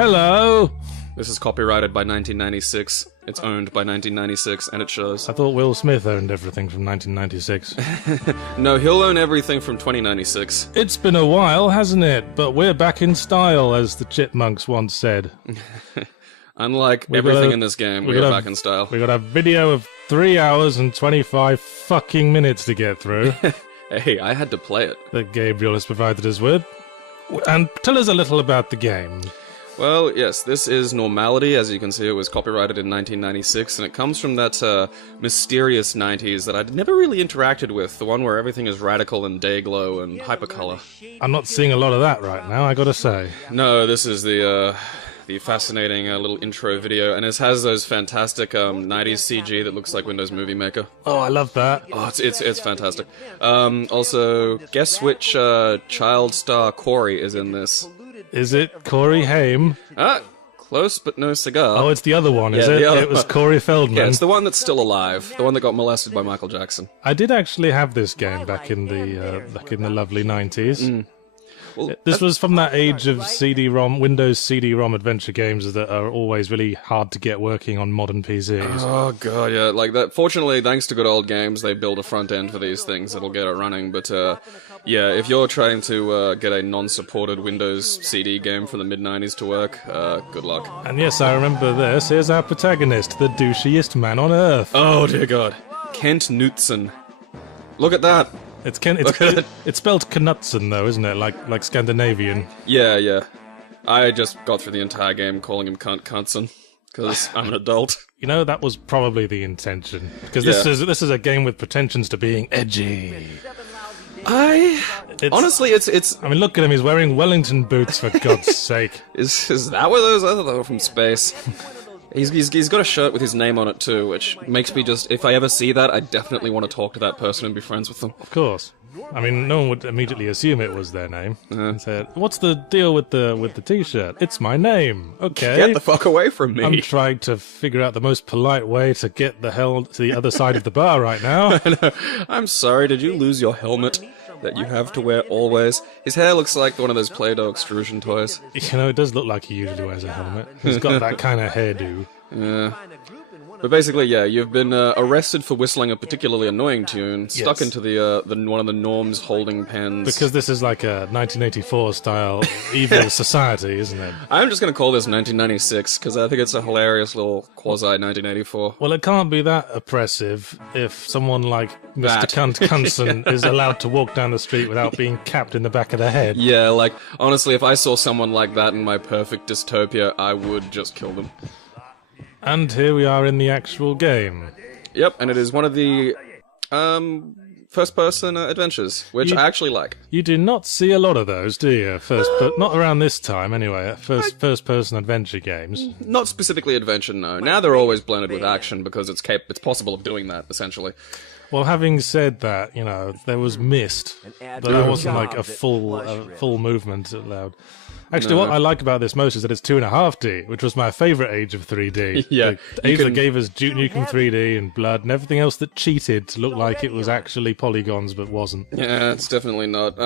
Hello! This is copyrighted by 1996, it's owned by 1996, and it shows. I thought Will Smith owned everything from 1996. No, he'll own everything from 2096. It's been a while, hasn't it? But we're back in style, as the Chipmunks once said. Unlike everything in this game, we are back in style. We got a video of 3 hours and 25 fucking minutes to get through. Hey, I had to play it. That Gabriel has provided us with. And tell us a little about the game. Well, yes, this is Normality. As you can see, it was copyrighted in 1996, and it comes from that mysterious 90s that I'd never really interacted with, the one where everything is radical and dayglow and hypercolor. I'm not seeing a lot of that right now, I gotta say. No, this is the fascinating little intro video, and it has those fantastic 90s CG that looks like Windows Movie Maker. Oh, I love that. Oh, it's fantastic. Also, guess which child star Corey is in this? Is it Corey Haim? Ah, close but no cigar. Oh, it's the other one, is it? It was Corey Feldman. Yeah, it's the one that's still alive. The one that got molested by Michael Jackson. I did actually have this game back in the lovely 90s. Well, this was from that age of CD-ROM, Windows CD-ROM adventure games that are always really hard to get working on modern PCs. Oh god, yeah, like that. Fortunately, thanks to good old games, they build a front end for these things that'll get it running. But yeah, if you're trying to get a non-supported Windows CD game from the mid-90s to work, good luck. And yes, I remember this. Here's our protagonist, the douchiest man on Earth. Oh dear god, Kent Knutson. Look at that. It's spelled Knutson though, isn't it? Like Scandinavian. Yeah. I just got through the entire game calling him Knutson because I'm an adult. You know, that was probably the intention, because this is a game with pretensions to being edgy. Honestly, it's. I mean, look at him. He's wearing Wellington boots, for God's sake. Is that what those are? Though, from space? He's got a shirt with his name on it too, which makes me just, if I ever see that, I definitely want to talk to that person and be friends with them. Of course. I mean, no one would immediately assume it was their name. And said, "What's the deal with the T-shirt? It's my name." Okay. Get the fuck away from me. I'm trying to figure out the most polite way to get the hell to the other side of the bar right now. I'm sorry, did you lose your helmet that you have to wear always? His hair looks like one of those Play-Doh extrusion toys. You know, it does look like he usually wears a helmet. He's got that kind of hairdo. Yeah. But basically, yeah, you've been arrested for whistling a particularly annoying tune, stuck into the one of the Norm's holding pens. Because this is like a 1984 style evil society, isn't it? I'm just going to call this 1996 because I think it's a hilarious little quasi 1984. Well, it can't be that oppressive if someone like Mr. Knutson is allowed to walk down the street without being capped in the back of the head. Yeah, like honestly, if I saw someone like that in my perfect dystopia, I would just kill them. And here we are in the actual game. Yep, and it is one of the first-person adventures, which I actually like. You do not see a lot of those, do you? Not around this time, anyway. First-person adventure games. Not specifically adventure, no. Now they're always blended with action because it's possible of doing that, essentially. Well, having said that, you know, there was Myst, but that wasn't like a full movement allowed. Actually, what I like about this most is that it's 2.5D, which was my favourite age of 3D. Yeah. The age that gave us Duke Nukem 3D and Blood and everything else that cheated to look like it was actually polygons but wasn't. Yeah, it's definitely not.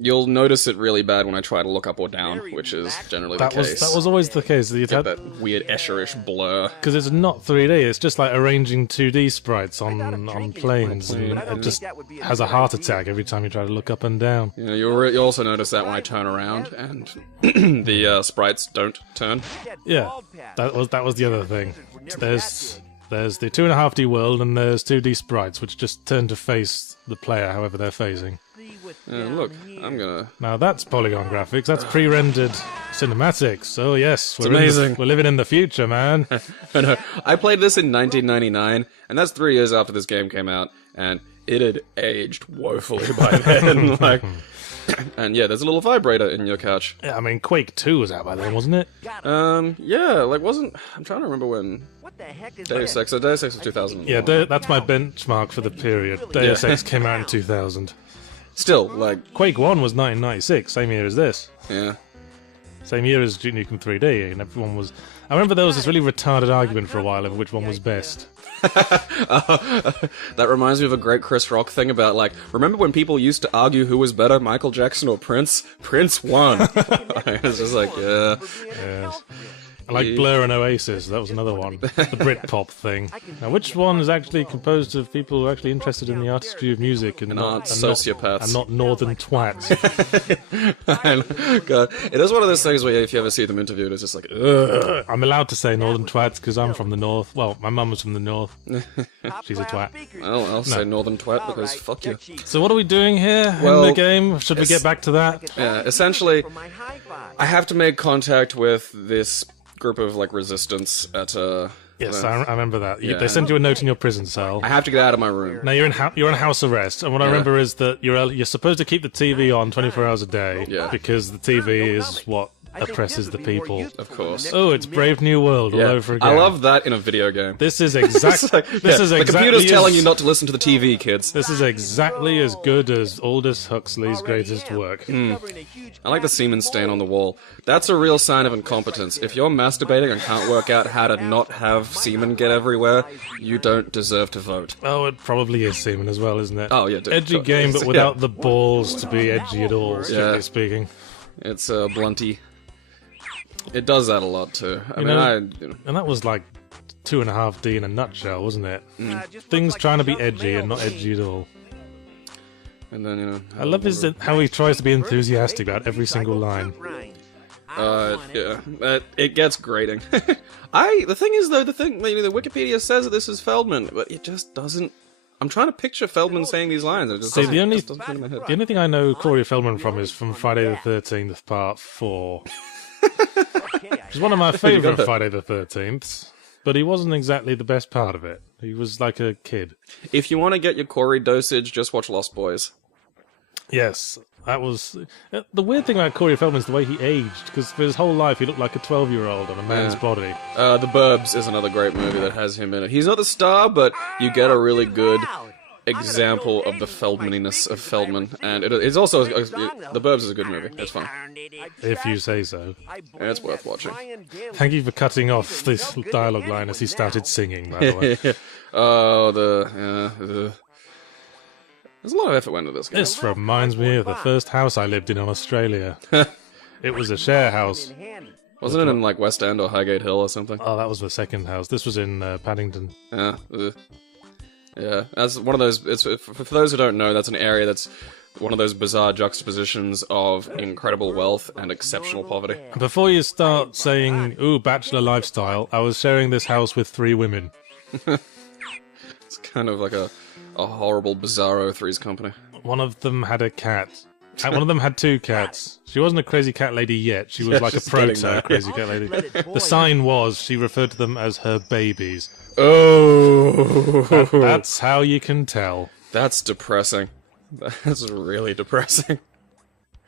You'll notice it really bad when I try to look up or down, which is generally the case. That was always the case. You get that weird Escher-ish blur. Because it's not 3D, it's just like arranging 2D sprites on planes, and it just has a heart attack every time you try to look up and down. Yeah, you'll also notice that when I turn around and the sprites don't turn. Yeah, that was the other thing. There's the 2.5D world and there's 2D sprites, which just turn to face the player however they're facing. Look, I'm gonna... Now that's polygon graphics, that's pre-rendered cinematics. Oh yes, it's amazing. We're living in the future, man. I played this in 1999, and that's 3 years after this game came out, and it had aged woefully by then. And yeah, there's a little vibrator in your couch. Yeah, I mean, Quake 2 was out by then, wasn't it? Yeah, I'm trying to remember when. Deus Ex was 2000. Yeah, that's my benchmark for the period. Deus Ex came out in 2000. Still, like... Quake 1 was 1996, same year as this. Yeah. Same year as Duke Nukem 3D, and everyone was... I remember there was this really retarded argument for a while over which one was best. That reminds me of a great Chris Rock thing about, like, remember when people used to argue who was better, Michael Jackson or Prince? Prince won. It's just like, yeah. Yes. I like Blur and Oasis, that was another one. The Britpop thing. Now, which one is actually composed of people who are actually interested in the artistry of music and aren't sociopaths. And not northern twats? God, it is one of those things where if you ever see them interviewed, it's just like, ugh. I'm allowed to say northern twats because I'm from the north. Well, my mum was from the north. She's a twat. Well, I'll say northern twat because fuck you. So what are we doing here in the game? Should we get back to that? Yeah, essentially, I have to make contact with this group of, like, resistance at Yes, I remember that. They send you a note in your prison cell. I have to get out of my room. Now you're on house arrest, and what I remember is that you're supposed to keep the TV on 24 hours a day because the TV is what oppresses the people. Of course. Oh, it's Brave New World all over again. I love that in a video game. This is exactly. The computer's telling you not to listen to the TV, kids. This is exactly as good as Aldous Huxley's greatest work. I like the semen stain on the wall. That's a real sign of incompetence. If you're masturbating and can't work out how to not have semen get everywhere, you don't deserve to vote. Oh, it probably is semen as well, isn't it? Oh, yeah. Edgy game, but without the balls to be edgy at all, strictly speaking. It's blunty. It does that a lot too. I mean, and that was like 2.5D in a nutshell, wasn't it? Things trying to be edgy and not edgy at all. And then I love how he tries to be enthusiastic about every single line. It gets grating. The thing is though, the Wikipedia says that this is Feldman, but it just doesn't. I'm trying to picture Feldman saying these lines. It just the only thing I know Corey Feldman from is from Friday the 13th, Part 4. Which is one of my favourite Friday the 13th, but he wasn't exactly the best part of it. He was like a kid. If you want to get your Corey dosage, just watch Lost Boys. Yes, that was... the weird thing about Corey Feldman is the way he aged, because for his whole life he looked like a 12-year-old on a man's body. The Burbs is another great movie that has him in it. He's not the star, but you get a really good example of the Feldmaniness of Feldman, and it's also The Burbs is a good movie. It's fun. If you say so. And it's worth watching. Thank you for cutting off this dialogue line as he started singing, by the way. There's a lot of effort went into this game. This reminds me of the first house I lived in Australia. It was a share house. Wasn't it in like West End or Highgate Hill or something? Oh, that was the second house. This was in Paddington. Yeah, that's one of those. For those who don't know, that's an area that's one of those bizarre juxtapositions of incredible wealth and exceptional poverty. Before you start saying, ooh, bachelor lifestyle, I was sharing this house with 3 women. It's kind of like a horrible, bizarro Three's Company. One of them had a cat. One of them had 2 cats. She wasn't a crazy cat lady yet. She was like a proto crazy cat lady. The sign was she referred to them as her babies. Oh, that's how you can tell. That's depressing. That's really depressing.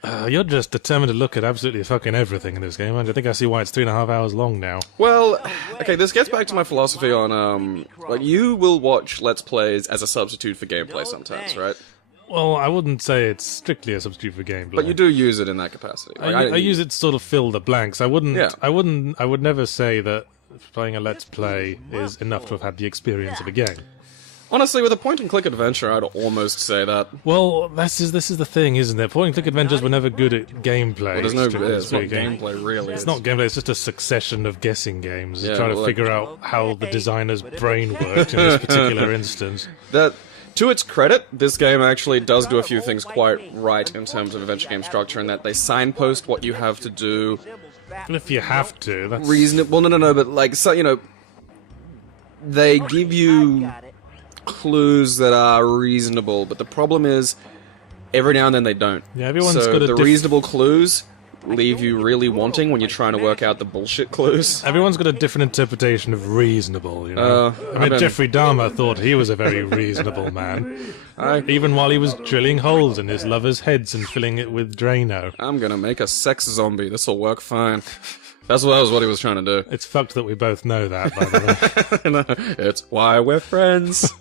You're just determined to look at absolutely fucking everything in this game, aren't you? I think I see why it's 3.5 hours long now. Well, okay, this gets back to my philosophy on, like, you will watch Let's Plays as a substitute for gameplay sometimes, right? Well, I wouldn't say it's strictly a substitute for gameplay. But you do use it in that capacity. Like, I use it to sort of fill the blanks. I would never say that playing a Let's Play is enough to have had the experience of a game. Honestly, with a point-and-click adventure, I'd almost say that. Well, this is the thing, isn't it? Point-and-click adventures were never good at gameplay. Well, it's not gameplay, really. It's not gameplay, it's just a succession of guessing games. Trying to figure out how the designer's brain worked in this particular instance. To its credit, this game actually does do a few things quite right in terms of adventure game structure, in that they signpost what you have to do. But if you have to, that's... reasonable. Well, no, but, like, so, you know, they give you clues that are reasonable, but the problem is, every now and then they don't. Yeah, everyone's got the reasonable clues leave you really wanting when you're trying to work out the bullshit clues. Everyone's got a different interpretation of reasonable, you know? Jeffrey Dahmer thought he was a very reasonable man. Even while he was drilling holes in his lovers' heads and filling it with Drano. I'm gonna make a sex zombie, this'll work fine. That was what he was trying to do. It's fucked that we both know that, by the way. It's why we're friends.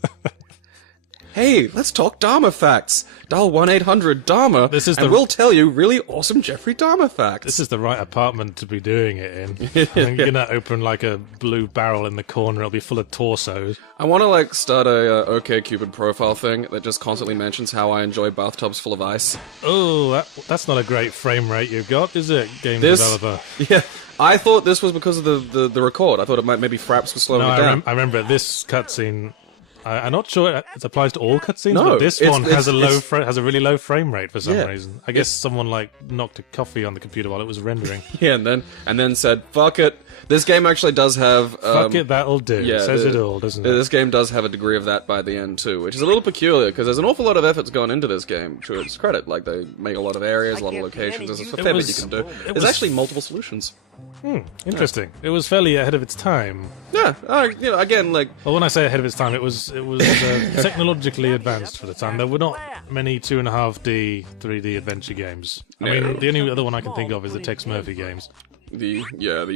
Hey, let's talk Dharma facts. Dial 1-800-DHARMA, and we'll tell you really awesome Jeffrey Dahmer facts. This is the right apartment to be doing it in. I'm gonna open like a blue barrel in the corner. It'll be full of torsos. I want to like start a OkCupid profile thing that just constantly mentions how I enjoy bathtubs full of ice. Oh, that's not a great frame rate you've got, is it, game developer? Yeah, I thought this was because of the record. I thought it might maybe Fraps was slowing it down. I remember this cutscene. I'm not sure it applies to all cutscenes, but this one has a really low frame rate for some reason. I guess someone like knocked a coffee on the computer while it was rendering. Yeah, and then said, "Fuck it." This game actually does have fuck it, that'll do. Yeah, says it all, doesn't it? This game does have a degree of that by the end too, which is a little peculiar because there's an awful lot of effort's gone into this game. To its credit, like they make a lot of areas, a lot of locations. There's a fair bit you can do. There's actually multiple solutions. Interesting. It was fairly ahead of its time. Yeah, again, like... Well, when I say ahead of its time, it was technologically advanced for the time. There were not many 2.5D 3D adventure games. I mean, the only other one I can think of is the Tex Murphy games. The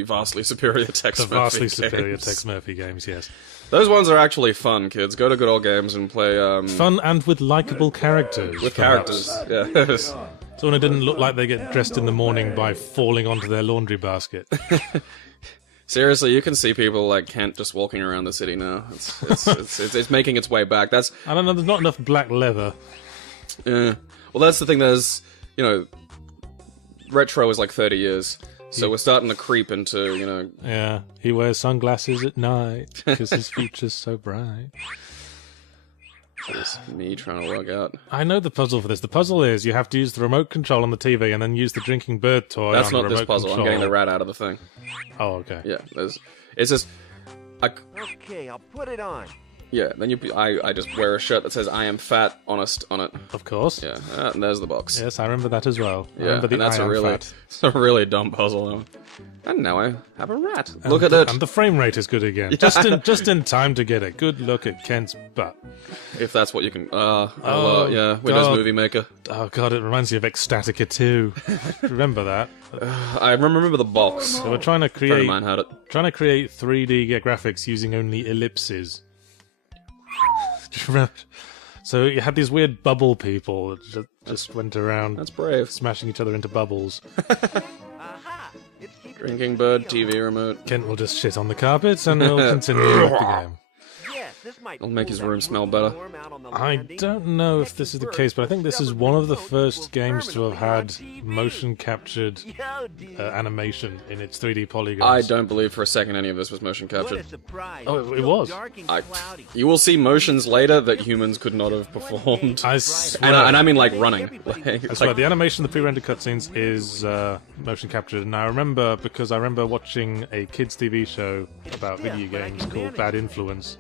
vastly superior Tex Murphy games. The vastly superior Tex Murphy games, yes. Those ones are actually fun, kids. Go to Good Old Games and play... Fun and with likable characters. With characters, yeah. Someone who didn't look like they get dressed in the morning by falling onto their laundry basket. Seriously, you can see people like Kent just walking around the city now. It's making its way back. I don't know. There's not enough black leather. Yeah. Well, that's the thing. There's retro is like 30 years, so we're starting to creep into Yeah. He wears sunglasses at night because his future's so bright. It's me trying to log out. I know the puzzle for this. The puzzle is you have to use the remote control on the TV and then use the drinking bird toy That's on the remote control. That's not this puzzle. I'm getting the rat out of the thing. Oh, okay. Yeah, it's just... Okay, I'll put it on. Yeah, then I just wear a shirt that says "I am fat, honest" on it. Of course. Yeah, and there's the box. Yes, I remember that as well. Yeah, and that's it's a really dumb puzzle. And now I have a rat. Look at it. And the frame rate is good again. Yeah. Just in time to get a good look at Kent's butt. If that's what you can. Yeah, Windows Movie Maker. Oh god, it reminds me of Ecstatica 2. Remember that? I remember the box. So we're trying to create. A friend of mine had it. Trying to create 3D graphics using only ellipses. So you had these weird bubble people that just went around. That's brave. Smashing each other into bubbles. Drinking bird, TV remote. Kent will just shit on the carpets and he'll continue with the game. It'll make his room smell better. I don't know if this is the case, but I think this is one of the first games to have had motion captured animation in its 3D polygons. I don't believe for a second any of this was motion captured. Oh, it was. You will see motions later that humans could not have performed. I swear. And I mean like running. I swear, the animation of the pre-rendered cutscenes is motion captured, and I remember because I remember watching a kids' TV show about video games called Bad Influence.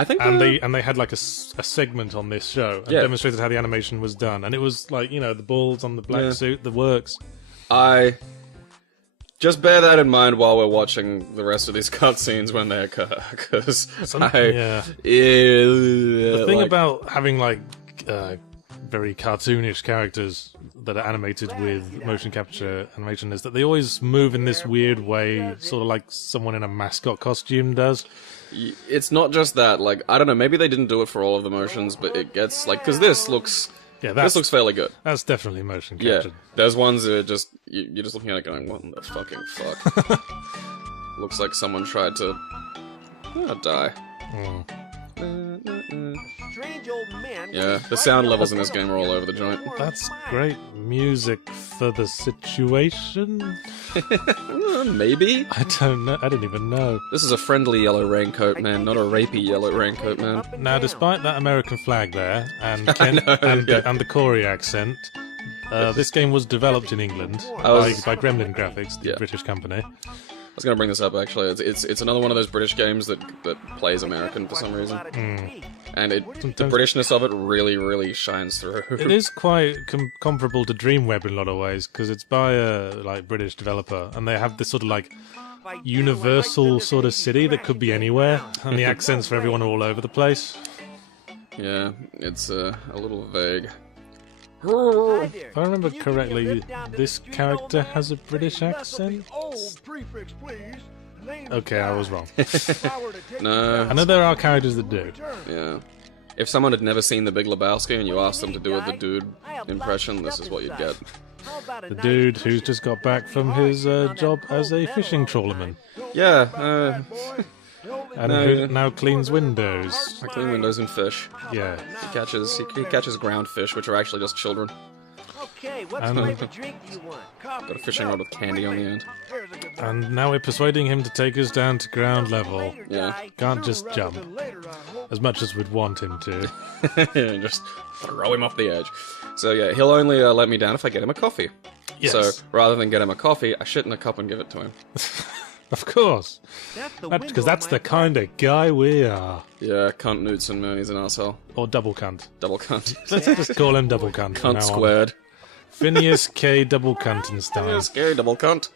I think and they had like a segment on this show and demonstrated how the animation was done, and it was like the balls on the black suit, the works. I just bear that in mind while we're watching the rest of these cutscenes when they occur, because the thing about having like very cartoonish characters that are animated with motion capture animation is that they always move in this weird way, sort of like someone in a mascot costume does. It's not just that, like, I don't know, maybe they didn't do it for all of the motions, but it gets, like, because this looks fairly good. That's definitely motion captured. Yeah, there's ones that are just, you're just looking at it going, what the fucking fuck? Looks like someone tried to die. Yeah, the sound levels in this game are all over the joint. That's great music for the situation? Maybe? I don't know. I didn't even know. This is a friendly yellow raincoat man, not a rapey yellow raincoat man. Now, despite that American flag there, and the Corey accent, this game was developed in England by Gremlin Graphics, the British company. I was going to bring this up, actually. It's another one of those British games that plays American for some reason. And the Britishness of it really, really shines through. It is quite comparable to Dreamweb in a lot of ways, because it's by a British developer, and they have this sort of like universal sort of city that could be anywhere, and the accents for everyone are all over the place. Yeah, it's a little vague. If I remember correctly, this character has a British accent? Okay, I was wrong. No. I know there are characters that do. Yeah. if someone had never seen The Big Lebowski and you asked them to do the dude impression, this is what you'd get. The dude who's just got back from his job as a fishing trawlerman. Yeah, And who now cleans windows. I clean windows and fish. Yeah. He catches ground fish, which are actually just children. Okay, what flavor drink do you want? Got a fishing rod with candy on the end. And now we're persuading him to take us down to ground level. Yeah. Can't just jump. As much as we'd want him to. Yeah, just throw him off the edge. So yeah, he'll only let me down if I get him a coffee. Yes. So rather than get him a coffee, I shit in a cup and give it to him. Of course. Because that's the kind of guy we are. Yeah, Kent Knutson, man, he's an asshole. Or double cunt. Double cunt. Let's just call him double cunt. from Cunt now on. squared. Phineas K. Double Cuntenstein. Yeah, scary double cunt.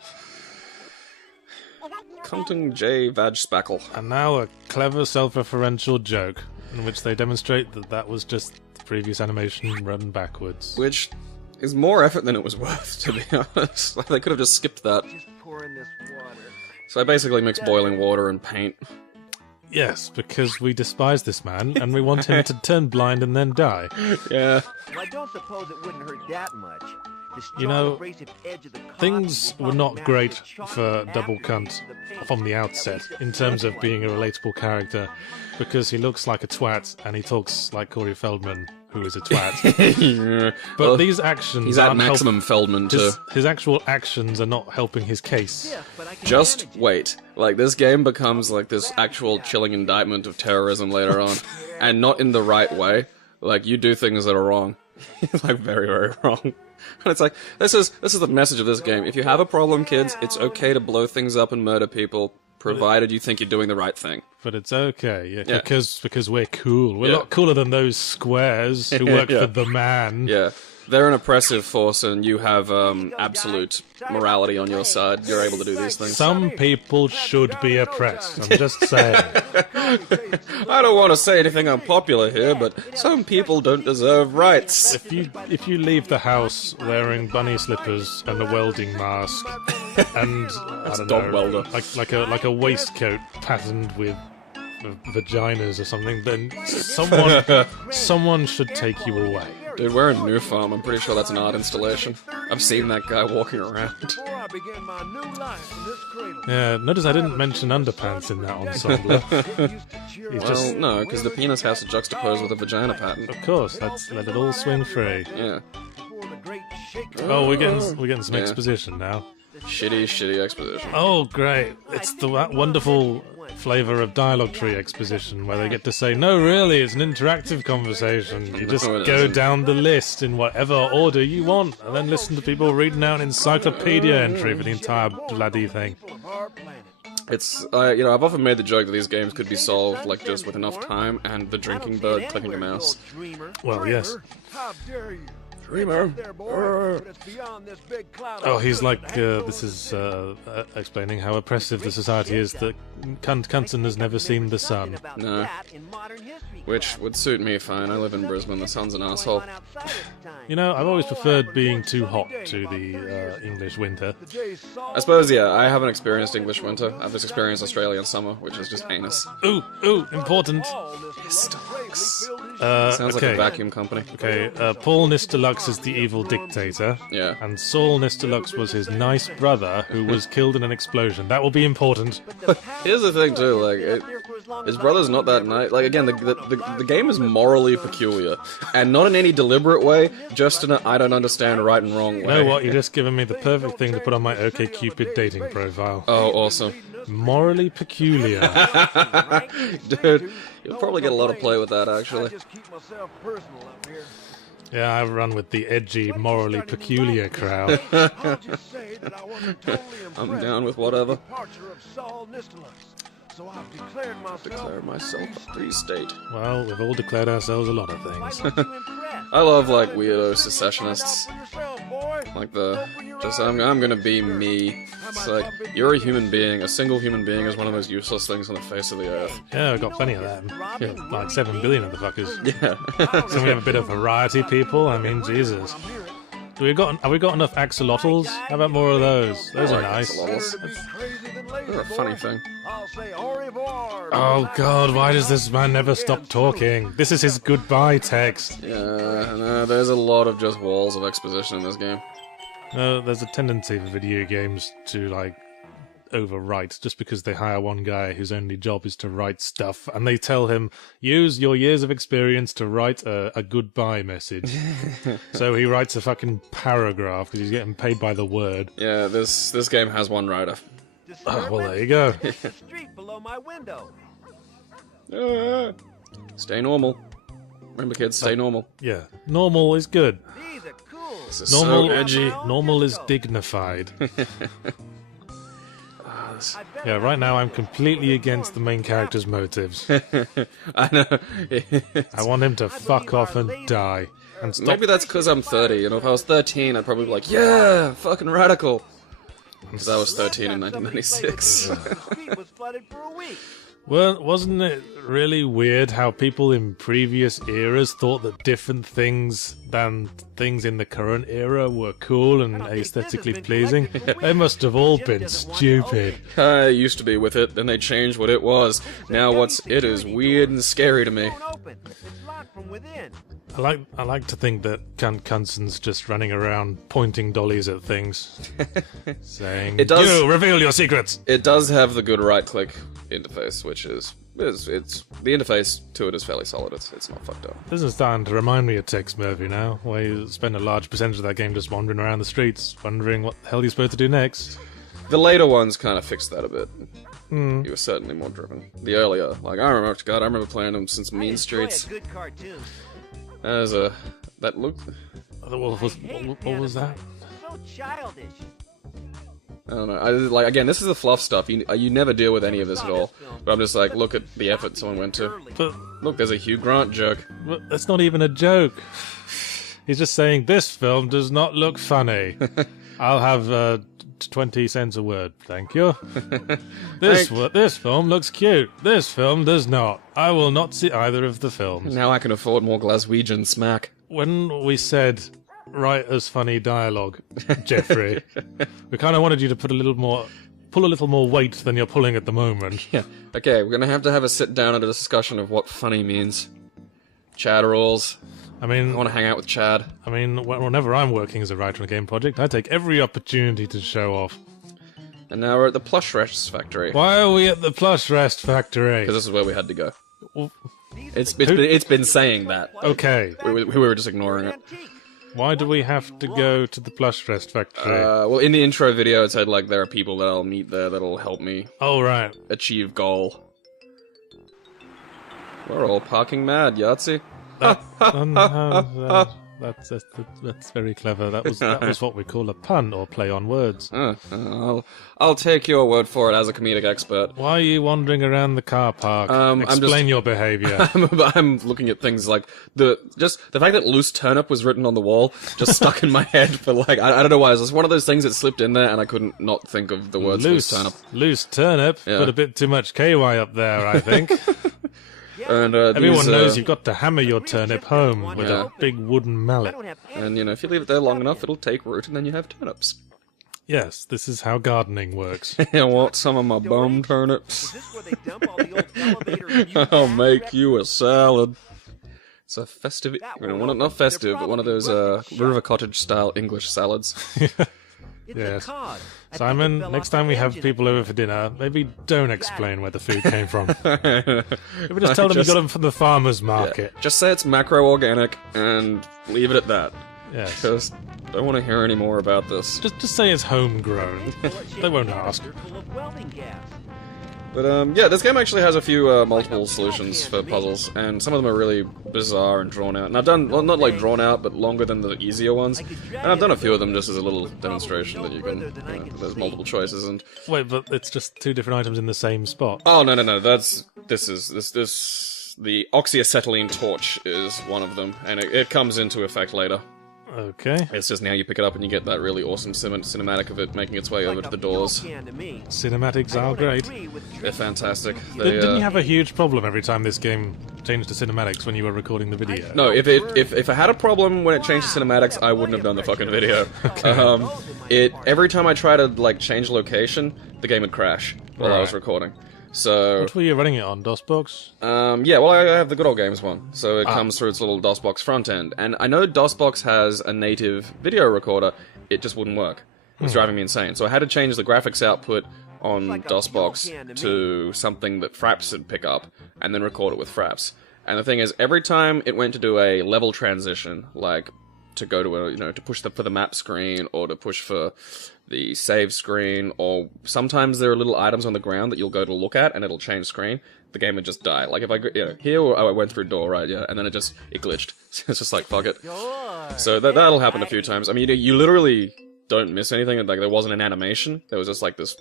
Cunting J. Vag Spackle. And now a clever self-referential joke, in which they demonstrate that that was just the previous animation run backwards. Which is more effort than it was worth, to be honest. Like, they could have just skipped that. Just pour in this water. So I basically mix boiling water and paint. Yes, because we despise this man, and we want him to turn blind and then die. Yeah. Well, I don't suppose it wouldn't hurt that much. The strong, You know, abrasive edge of the cod things will were help not match great the chalk for after Double you Cunt use the paint. from the outset, in terms of being a relatable character, because he looks like a twat, and he talks like Corey Feldman, who is a twat. Yeah. But Well, these actions he's at aren't maximum Feldman, too. his actual actions are not helping his case. Yeah, but I can Just manage it. wait. Like, this game becomes like this actual chilling indictment of terrorism later on. And not in the right way. Like, you do things that are wrong. Like, very, very wrong. And it's like, this is the message of this game. If you have a problem, kids, it's okay to blow things up and murder people, provided you think you're doing the right thing. But it's okay, yeah, Yeah. because we're cool. We're a Yeah. lot cooler than those squares who work Yeah. for the man. Yeah. They're an oppressive force, and you have absolute morality on your side. You're able to do these things. Some people should be oppressed. I'm just saying. I don't want to say anything unpopular here, but some people don't deserve rights. If you leave the house wearing bunny slippers and a welding mask and I don't dog know, welder. like a waistcoat patterned with vaginas or something, then someone should take you away. Dude, we're in New Farm. I'm pretty sure that's an art installation. I've seen that guy walking around. Before I begin my new life in this cradle. Yeah, notice I didn't mention underpants in that ensemble. He's Well, just, no, because the penis has to juxtapose with a vagina pattern. of course, let's let it all swing free. Yeah. Before the great shake. Oh, we're getting some Yeah. exposition now. Shitty exposition. Oh, great! It's the wonderful flavor of dialogue tree exposition where they get to say, "No, really, it's an interactive conversation. You just No, it go isn't. down the list in whatever order you want, and then listen to people reading out an encyclopedia entry for the entire bloody thing." It's, I've often made the joke that these games could be solved, like, just with enough time and the drinking bird clicking a mouse. Well, yes. How dare you? Dreamer. There, boy, but it's beyond this big cloud. Oh, he's like, this is explaining how oppressive the society is that Knutson has never seen the sun. No. Which would suit me fine. I live in Brisbane. The sun's an asshole. You know, I've always preferred being too hot to the English winter. I suppose, yeah, I haven't experienced English winter. I've just experienced Australian summer, which is just heinous. Ooh, important. Sounds like okay. a vacuum company. Okay, Paul Nistelux is the evil dictator. Yeah. And Saul Nistelux was his nice brother who was killed in an explosion. That will be important. Here's the thing, too, like, his brother's not that nice. Like, again, the game is morally peculiar. And not in any deliberate way, just in a I don't understand right and wrong way. You know what? You're just giving me the perfect thing to put on my OkCupid dating profile. Oh, awesome. Morally peculiar. Dude, you'll probably get a lot of play with that, actually. Yeah, I run with the edgy, morally peculiar crowd. I'm down with whatever. So I've declared Declare myself a free state. Well, we've all declared ourselves a lot of things. I love, like, weirdo secessionists. Like I'm gonna be me. It's like, you're a human being. A single human being is one of the most useless things on the face of the earth. Yeah, we've got plenty of them. Yeah. Like 7 billion of the fuckers. Yeah. So we have a bit of variety, people. I mean, Jesus. Have we got enough axolotls? How about more of those? Those are like nice. axolotls. a funny thing. I'll say au revoir. Oh god, why does this man never stop talking? This is his goodbye text. Yeah, no, there's a lot of just walls of exposition in this game. There's a tendency for video games to, like, overwrite, just because they hire one guy whose only job is to write stuff, and they tell him, use your years of experience to write a goodbye message. So he writes a fucking paragraph, because he's getting paid by the word. Yeah, this game has one writer. Oh, well, there you go. The street below my window. Stay normal. Remember, kids, stay normal. Yeah, normal is good. These are cool. This is Normal, so edgy. normal is dignified. Yeah, right now I'm completely against the main character's motives. I know. I want him to fuck off and die. And stop. Maybe that's because I'm 30. You know, if I was 13, I'd probably be like, yeah, fucking radical. Because I was 13 in 1996. The street was flooded for a week. Well, wasn't it really weird how people in previous eras thought that different things than things in the current era were cool and aesthetically pleasing? They must have all been stupid. I used to be with it, then they changed what it was. Now what's it is weird and scary to me. Won't open. It's locked from within. I like to think that Knutson's just running around pointing dollies at things, saying, It does- "You reveal your secrets." It does have the good right-click interface, which is it's the interface to it is fairly solid. It's not fucked up. This is starting to remind me of Tex Murphy now, where you spend a large percentage of that game just wandering around the streets, wondering what the hell you're supposed to do next. The later ones kind of fixed that a bit. You were certainly more driven. The earlier, like I remember playing them since Mean Streets. A good cartoon. As that looked. What was that? So childish. I don't know. Again, this is the fluff stuff. You never deal with any of this at all. But I'm just like, look at the effort someone went to. But Look, there's a Hugh Grant joke. that's not even a joke. He's just saying, this film does not look funny. I'll have 20 cents a word, thank you. This film looks cute. This film does not. I will not see either of the films. Now I can afford more Glaswegian smack. When we said, write us funny dialogue, Jeffrey, we kind of wanted you to pull a little more weight than you're pulling at the moment. Yeah. Okay, we're gonna have to have a sit down and a discussion of what funny means. Chad rules. I mean, I want to hang out with Chad. Whenever I'm working as a writer on a game project, I take every opportunity to show off. And now we're at the Plush Rest Factory. Why are we at the Plush Rest Factory? Because this is where we had to go. Well, It's been saying that. okay, We were just ignoring it. why do we have to go to the Plush Rest Factory? Well, in the intro video, it said like there are people that I'll meet there that'll help me Oh, right. achieve goal. We're all parking mad, Yahtzee. That's very clever. That was what we call a pun or play on words. I'll take your word for it as a comedic expert. Why are you wandering around the car park? Explain your behaviour. I'm looking at things like the fact that loose turnip was written on the wall just stuck in my head for like I don't know why. It was one of those things that slipped in there and I couldn't not think of the words loose turnip. Loose turnip. Yeah. Put a bit too much KY up there, I think. And Everyone knows you've got to hammer your turnip home with Yeah. a big wooden mallet. And you know, if you leave it there long enough, it'll take root, and then you have turnips. Yes, this is how gardening works. You want some of my bum turnips? Is this where they dump all the old elevator music? I'll make you a salad. It's a festive, not festive, but one of those River Cottage style English salads. It's Yes. a cod. I think Simon, it fell next off the time we have engine. people over for dinner, maybe don't explain where the food came from. Maybe just tell them you got them from the farmer's market. Just say it's macro-organic and leave it at that. Yes. Just don't want to hear any more about this. Just say it's homegrown. They won't ask. Full of welding gas. But yeah, this game actually has a few multiple solutions for puzzles, and some of them are really bizarre and drawn out. And I've done, well, not like drawn out, but longer than the easier ones. And I've done a few of them just as a little demonstration that you can, there's multiple choices. And Wait, but it's just two different items in the same spot. oh no, the oxyacetylene torch is one of them, and it comes into effect later. Okay. It's just now you pick it up and you get that really awesome cinematic of it making its way over to the doors. Cinematics are great. They're fantastic. Didn't you have a huge problem every time this game changed to cinematics when you were recording the video? No, if I had a problem when it changed to cinematics, I wouldn't have done the fucking video. Every time I try to like change location, the game would crash. while I was recording. So what were you running it on, DOSBox? yeah, well, I have the good old games one, so it comes through its little DOSBox front end, and I know DOSBox has a native video recorder. It just wouldn't work. It was driving me insane. So I had to change the graphics output on DOSBox to something that Fraps would pick up, and then record it with Fraps. And the thing is, every time it went to do a level transition, like to go to a, to push for the map screen, or to push for the save screen, or sometimes there are little items on the ground that you'll go to look at and it'll change screen, the game would just die. Like if I, here I went through door, right, yeah, and then it glitched. It's just like, fuck it. So that'll happen a few times. I mean, you literally don't miss anything, like there wasn't an animation, there was just like this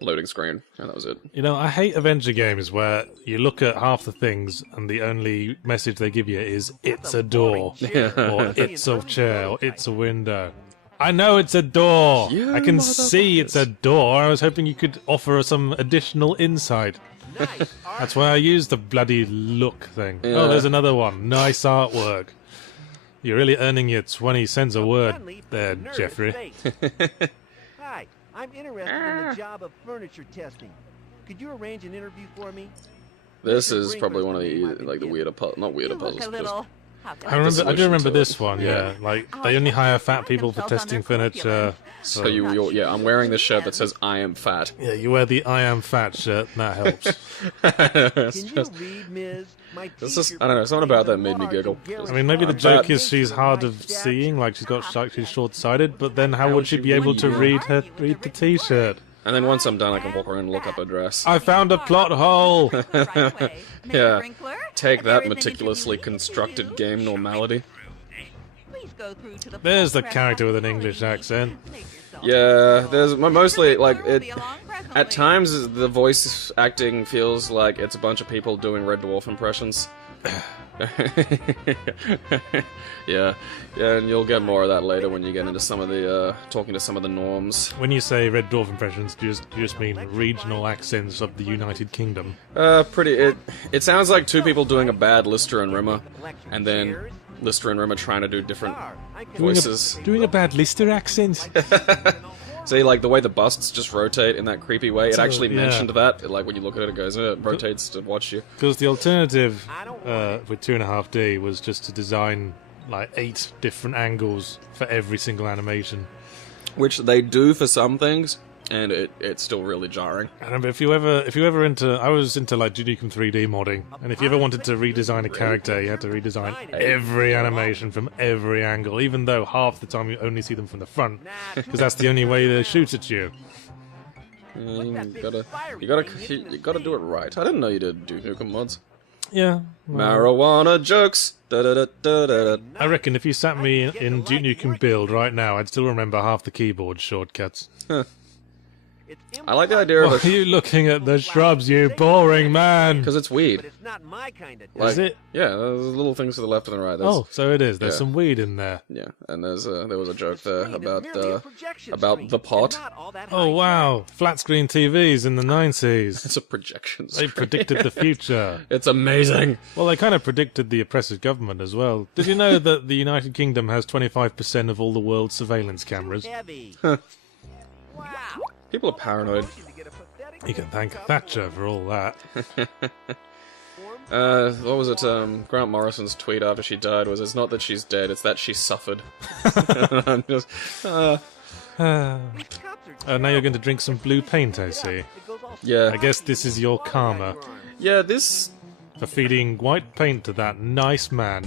loading screen, and that was it. You know, I hate adventure games where you look at half the things and the only message they give you is, it's a door, or it's a chair, or it's a window. I know it's a door! I can see it's a door. I was hoping you could offer some additional insight. That's why I used the bloody look thing. Yeah. Oh, there's another one. Nice artwork. You're really earning your 20 cents a word there, Jeffrey. Hi, I'm interested in the job of furniture testing. Could you arrange an interview for me? This is probably one of the weirder puzzles, not weirder puzzles. I do remember this one, yeah. Like, they only hire fat people for testing furniture. So yeah, I'm wearing this shirt that says, I am fat. Yeah, you wear the I am fat shirt, and that helps. Can you read, Ms.? I don't know, something about that made me giggle. I mean, maybe the joke is she's hard of seeing, like she's short-sighted, but then how would she be able to read the t-shirt? And then once I'm done, I can walk around and look up her dress. I found a plot hole! Yeah. Take that, meticulously constructed game Normality. There's the character with an English accent. Yeah, there's mostly, like, at times the voice acting feels like it's a bunch of people doing Red Dwarf impressions. Yeah, and you'll get more of that later when you get into some of the, talking to some of the norms. When you say Red Dwarf impressions, do you just mean regional accents of the United Kingdom? It sounds like two people doing a bad Lister and Rimmer, and then Lister and Rimmer trying to do different voices. Doing a bad Lister accent? See, like, the way the busts just rotate in that creepy way, it actually mentioned that. Like, when you look at it, it goes, it rotates to watch you. Because the alternative with 2.5D was just to design, like, 8 different angles for every single animation. Which they do for some things, and it's still really jarring. I remember if you ever I was into like Duke Nukem 3D modding, and if you ever wanted to redesign a character, you had to redesign every animation from every angle, even though half the time you only see them from the front, because that's the only way they shoot at you. You gotta do it right. I didn't know you did Duke Nukem mods. Yeah. Well, marijuana jokes. Da, da, da, da, da, da. I reckon if you sat me in Duke Nukem build right now, I'd still remember half the keyboard shortcuts. Huh. I like the idea of Why are you looking at the shrubs, you boring man? Because it's weed. But it's not my kind of Like, is it? Yeah, there's little things to the left and the right. Oh, so it is. There's some weed in there. Yeah, and there was a joke there about the pot. Oh wow, flat screen TVs in the 90s. It's a projection They screen. predicted the future. It's amazing. Well, they kind of predicted the oppressive government as well. Did you know that the United Kingdom has 25% of all the world's surveillance cameras? Wow. People are paranoid. You can thank Thatcher for all that. What was it? Grant Morrison's tweet after she died was, "It's not that she's dead; it's that she suffered." I'm just. Now you're going to drink some blue paint, I see. Yeah. I guess this is your karma Yeah, this. for feeding white paint to that nice man.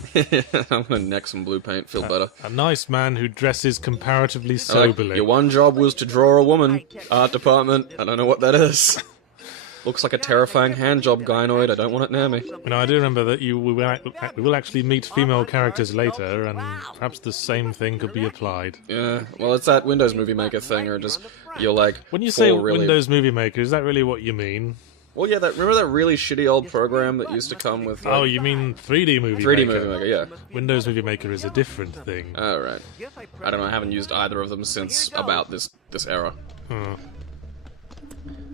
I'm gonna neck some blue paint. Feel better. A nice man who dresses comparatively Like, soberly. your one job was to draw a woman. Art department. I don't know what that is. Looks like a terrifying handjob gynoid. I don't want it near me. You know, I do remember that we will actually meet female characters later, and perhaps the same thing could be applied. Yeah. Well, it's that Windows Movie Maker thing, or just you're like. When you say really... Windows Movie Maker, is that really what you mean? Well, yeah. Remember that really shitty old program that used to come with. Like, Oh, you mean 3D Movie Maker? 3D Movie Maker, yeah. Windows Movie Maker is a different thing. Alright. I don't know, I haven't used either of them since about this era.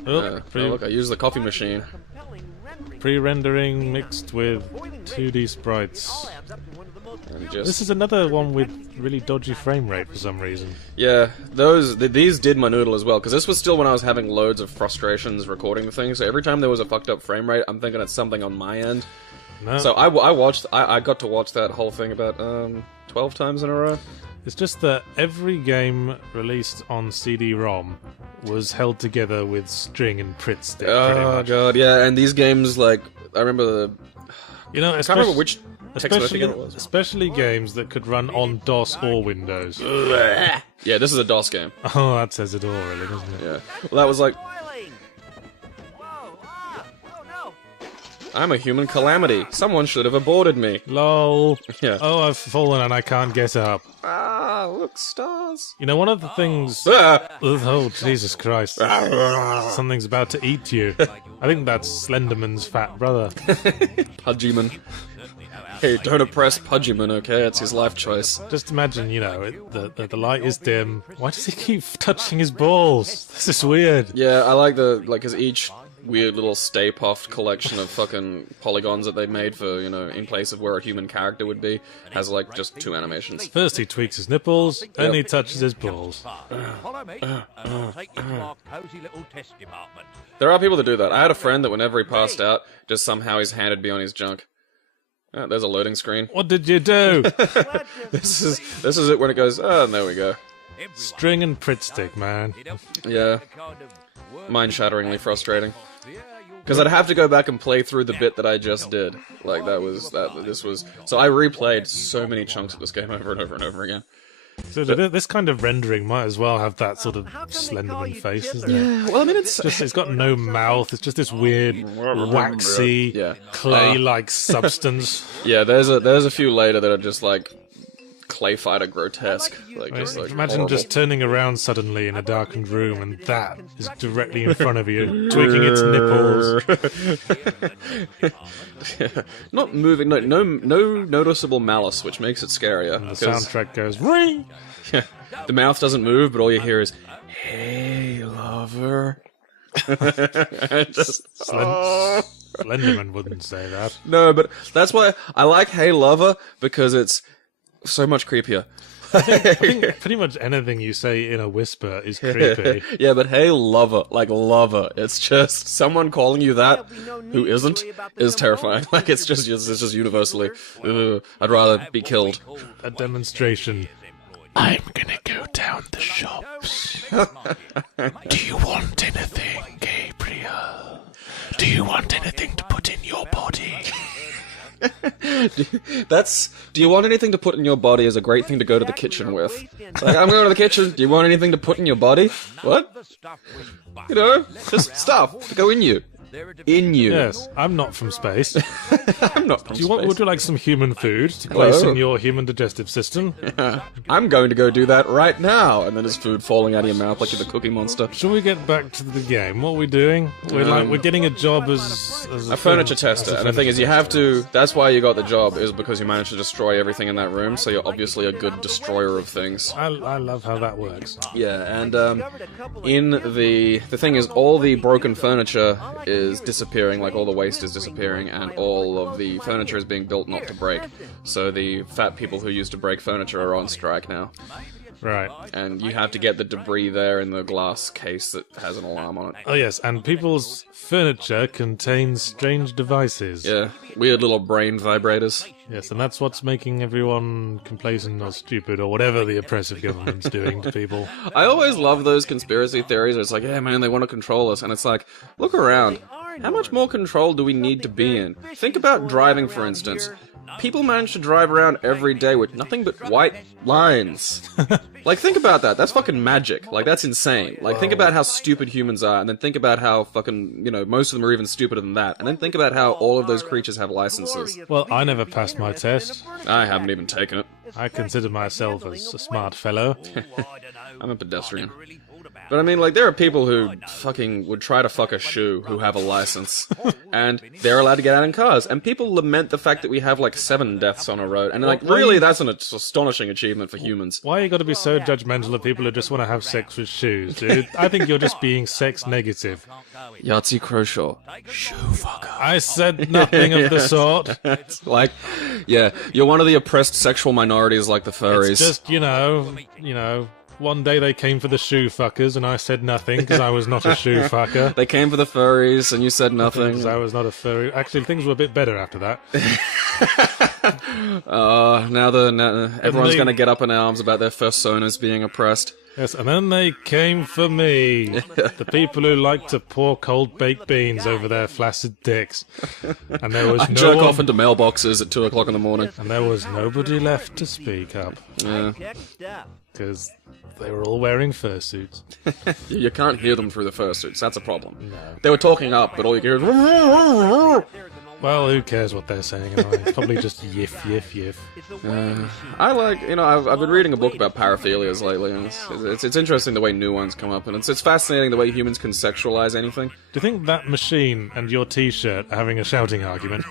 Look, I used the coffee machine. Pre-rendering mixed with 2D sprites. And just... This is another one with really dodgy frame rate for some reason. Yeah, these did my noodle as well, because this was still when I was having loads of frustrations recording the thing, so every time there was a fucked up frame rate, I'm thinking it's something on my end. No. So I got to watch that whole thing about 12 times in a row. It's just that every game released on CD-ROM was held together with string and Prit stick. Oh god, yeah, and these games, like, I remember the... You know, I can't remember which text game it was. Especially games that could run on DOS or Windows. Yeah, this is a DOS game. Oh, that says it all, really, doesn't it? Yeah. Well, that was like... I'm a human calamity. Someone should have aborted me. LOL. Yeah. Oh, I've fallen and I can't get up. Ah, look, stars. You know, one of the things... Ah. Oh, Jesus Christ. Something's about to eat you. I think that's Slenderman's fat brother. Pudgyman. Hey, don't oppress Pudgyman, okay? It's his life choice. Just imagine, you know, the light is dim. Why does he keep touching his balls? This is weird. Yeah, I like because each weird little Stay Puft collection of fucking polygons that they made for, you know, in place of where a human character would be, has, like, just 2 animations. First he tweaks his nipples, then he touches his balls. There are people that do that. I had a friend that whenever he passed out, just somehow his hand would be on his junk. Oh, there's a loading screen. What did you do? This is it when it goes, oh, and there we go. String and Prit stick, man. Yeah. Mind-shatteringly frustrating. Because I'd have to go back and play through the bit that I just did. Like, this was... So I replayed so many chunks of this game over and over and over again. So this kind of rendering might as well have that sort of Slenderman face, isn't it? Yeah, well, I mean, It's got no mouth, it's just this weird, waxy, clay-like substance. Yeah, there's a few later that are just, like, clay fighter grotesque. Like, just, like, imagine horrible. just turning around suddenly in a darkened room and that is directly in front of you, tweaking its nipples. Not moving, no noticeable malice, which makes it scarier. And the soundtrack goes, ring! Yeah, the mouth doesn't move, but all you hear is, "Hey, lover." Slenderman wouldn't say that. No, but that's why I like "Hey, lover" because it's so much creepier. I think pretty much anything you say in a whisper is creepy. Yeah, but "Hey, lover," like lover, it's just someone calling you that who isn't is terrifying. Like it's just universally. I'd rather be killed. A demonstration. I'm gonna go down the shops. Do you want anything, Gabriel? Do you want anything to put in your body? Do you want anything to put in your body is a great thing to go to the kitchen with. Like, I'm going to the kitchen, do you want anything to put in your body? What? You know, just stuff to go in you. In you. Yes, I'm not from space. I'm not from space. Would you like some human food to place in your human digestive system? I'm going to go do that right now. And then there's food falling out of your mouth like you're the Cookie Monster. Shall we get back to the game? What are we doing? We're getting a job as a furniture tester. And the thing is, you have to... That's why you got the job, is because you managed to destroy everything in that room, so you're obviously a good destroyer of things. I love how that works. Yeah, and in the thing is, all the broken furniture is disappearing, like all the waste is disappearing, and all of the furniture is being built not to break. So the fat people who used to break furniture are on strike now. Right. And you have to get the debris there in the glass case that has an alarm on it. Oh yes, and people's furniture contains strange devices. Yeah, weird little brain vibrators. Yes, and that's what's making everyone complacent or stupid or whatever the oppressive government's doing to people. I always love those conspiracy theories where it's like, yeah man, they want to control us, and it's like, look around. How much more control do we need to be in? Think about driving, for instance. People manage to drive around every day with nothing but white lines. Like, think about that. That's fucking magic. Like, that's insane. Like, think about how stupid humans are, and then think about how fucking, you know, most of them are even stupider than that. And then think about how all of those creatures have licenses. Well, I never passed my test. I haven't even taken it. I consider myself as a smart fellow. I'm a pedestrian. But I mean, like, there are people who fucking would try to fuck a shoe who have a license, and they're allowed to get out in cars. And people lament the fact that we have, like, 7 deaths on a road. And, like, really, that's an astonishing achievement for humans. Why you got to be so judgmental of people who just want to have sex with shoes, dude? I think you're just being sex negative. Yahtzee Croshaw. Shoe fucker. I said nothing of the sort. It's like, yeah, you're one of the oppressed sexual minorities like the furries. It's just, you know, one day they came for the shoe fuckers and I said nothing because I was not a shoe fucker. They came for the furries and you said nothing. Because I was not a furry. Actually, things were a bit better after that. Now everyone's going to get up in arms about their personas being oppressed. Yes, and then they came for me. The people who like to pour cold baked beans over their flaccid dicks. And there was jerk off into mailboxes at 2 o'clock in the morning. And there was nobody left to speak up. Yeah. Because they were all wearing fursuits. You can't hear them through the fursuits, that's a problem. No. They were talking up, but all you hear is... Well, who cares what they're saying anyway? It's probably just yiff, yiff, yiff. I like, I've been reading a book about paraphilias lately, and it's interesting the way new ones come up, and it's fascinating the way humans can sexualize anything. Do you think that machine and your t-shirt are having a shouting argument?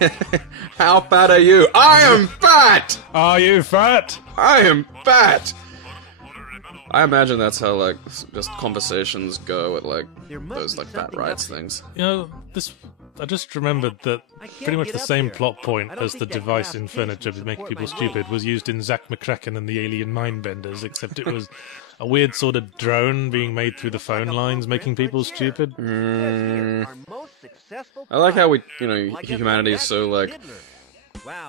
How fat are you? I am fat! Are you fat? I am fat! I imagine that's how, like, just conversations go at, like, those, like, fat rights things. You know, I just remembered that pretty much the same plot point as the device in furniture to make people stupid was used in Zack McCracken and the Alien Mindbenders, except it was a weird sort of drone being made through the phone lines, making people stupid. I like how humanity is so, like,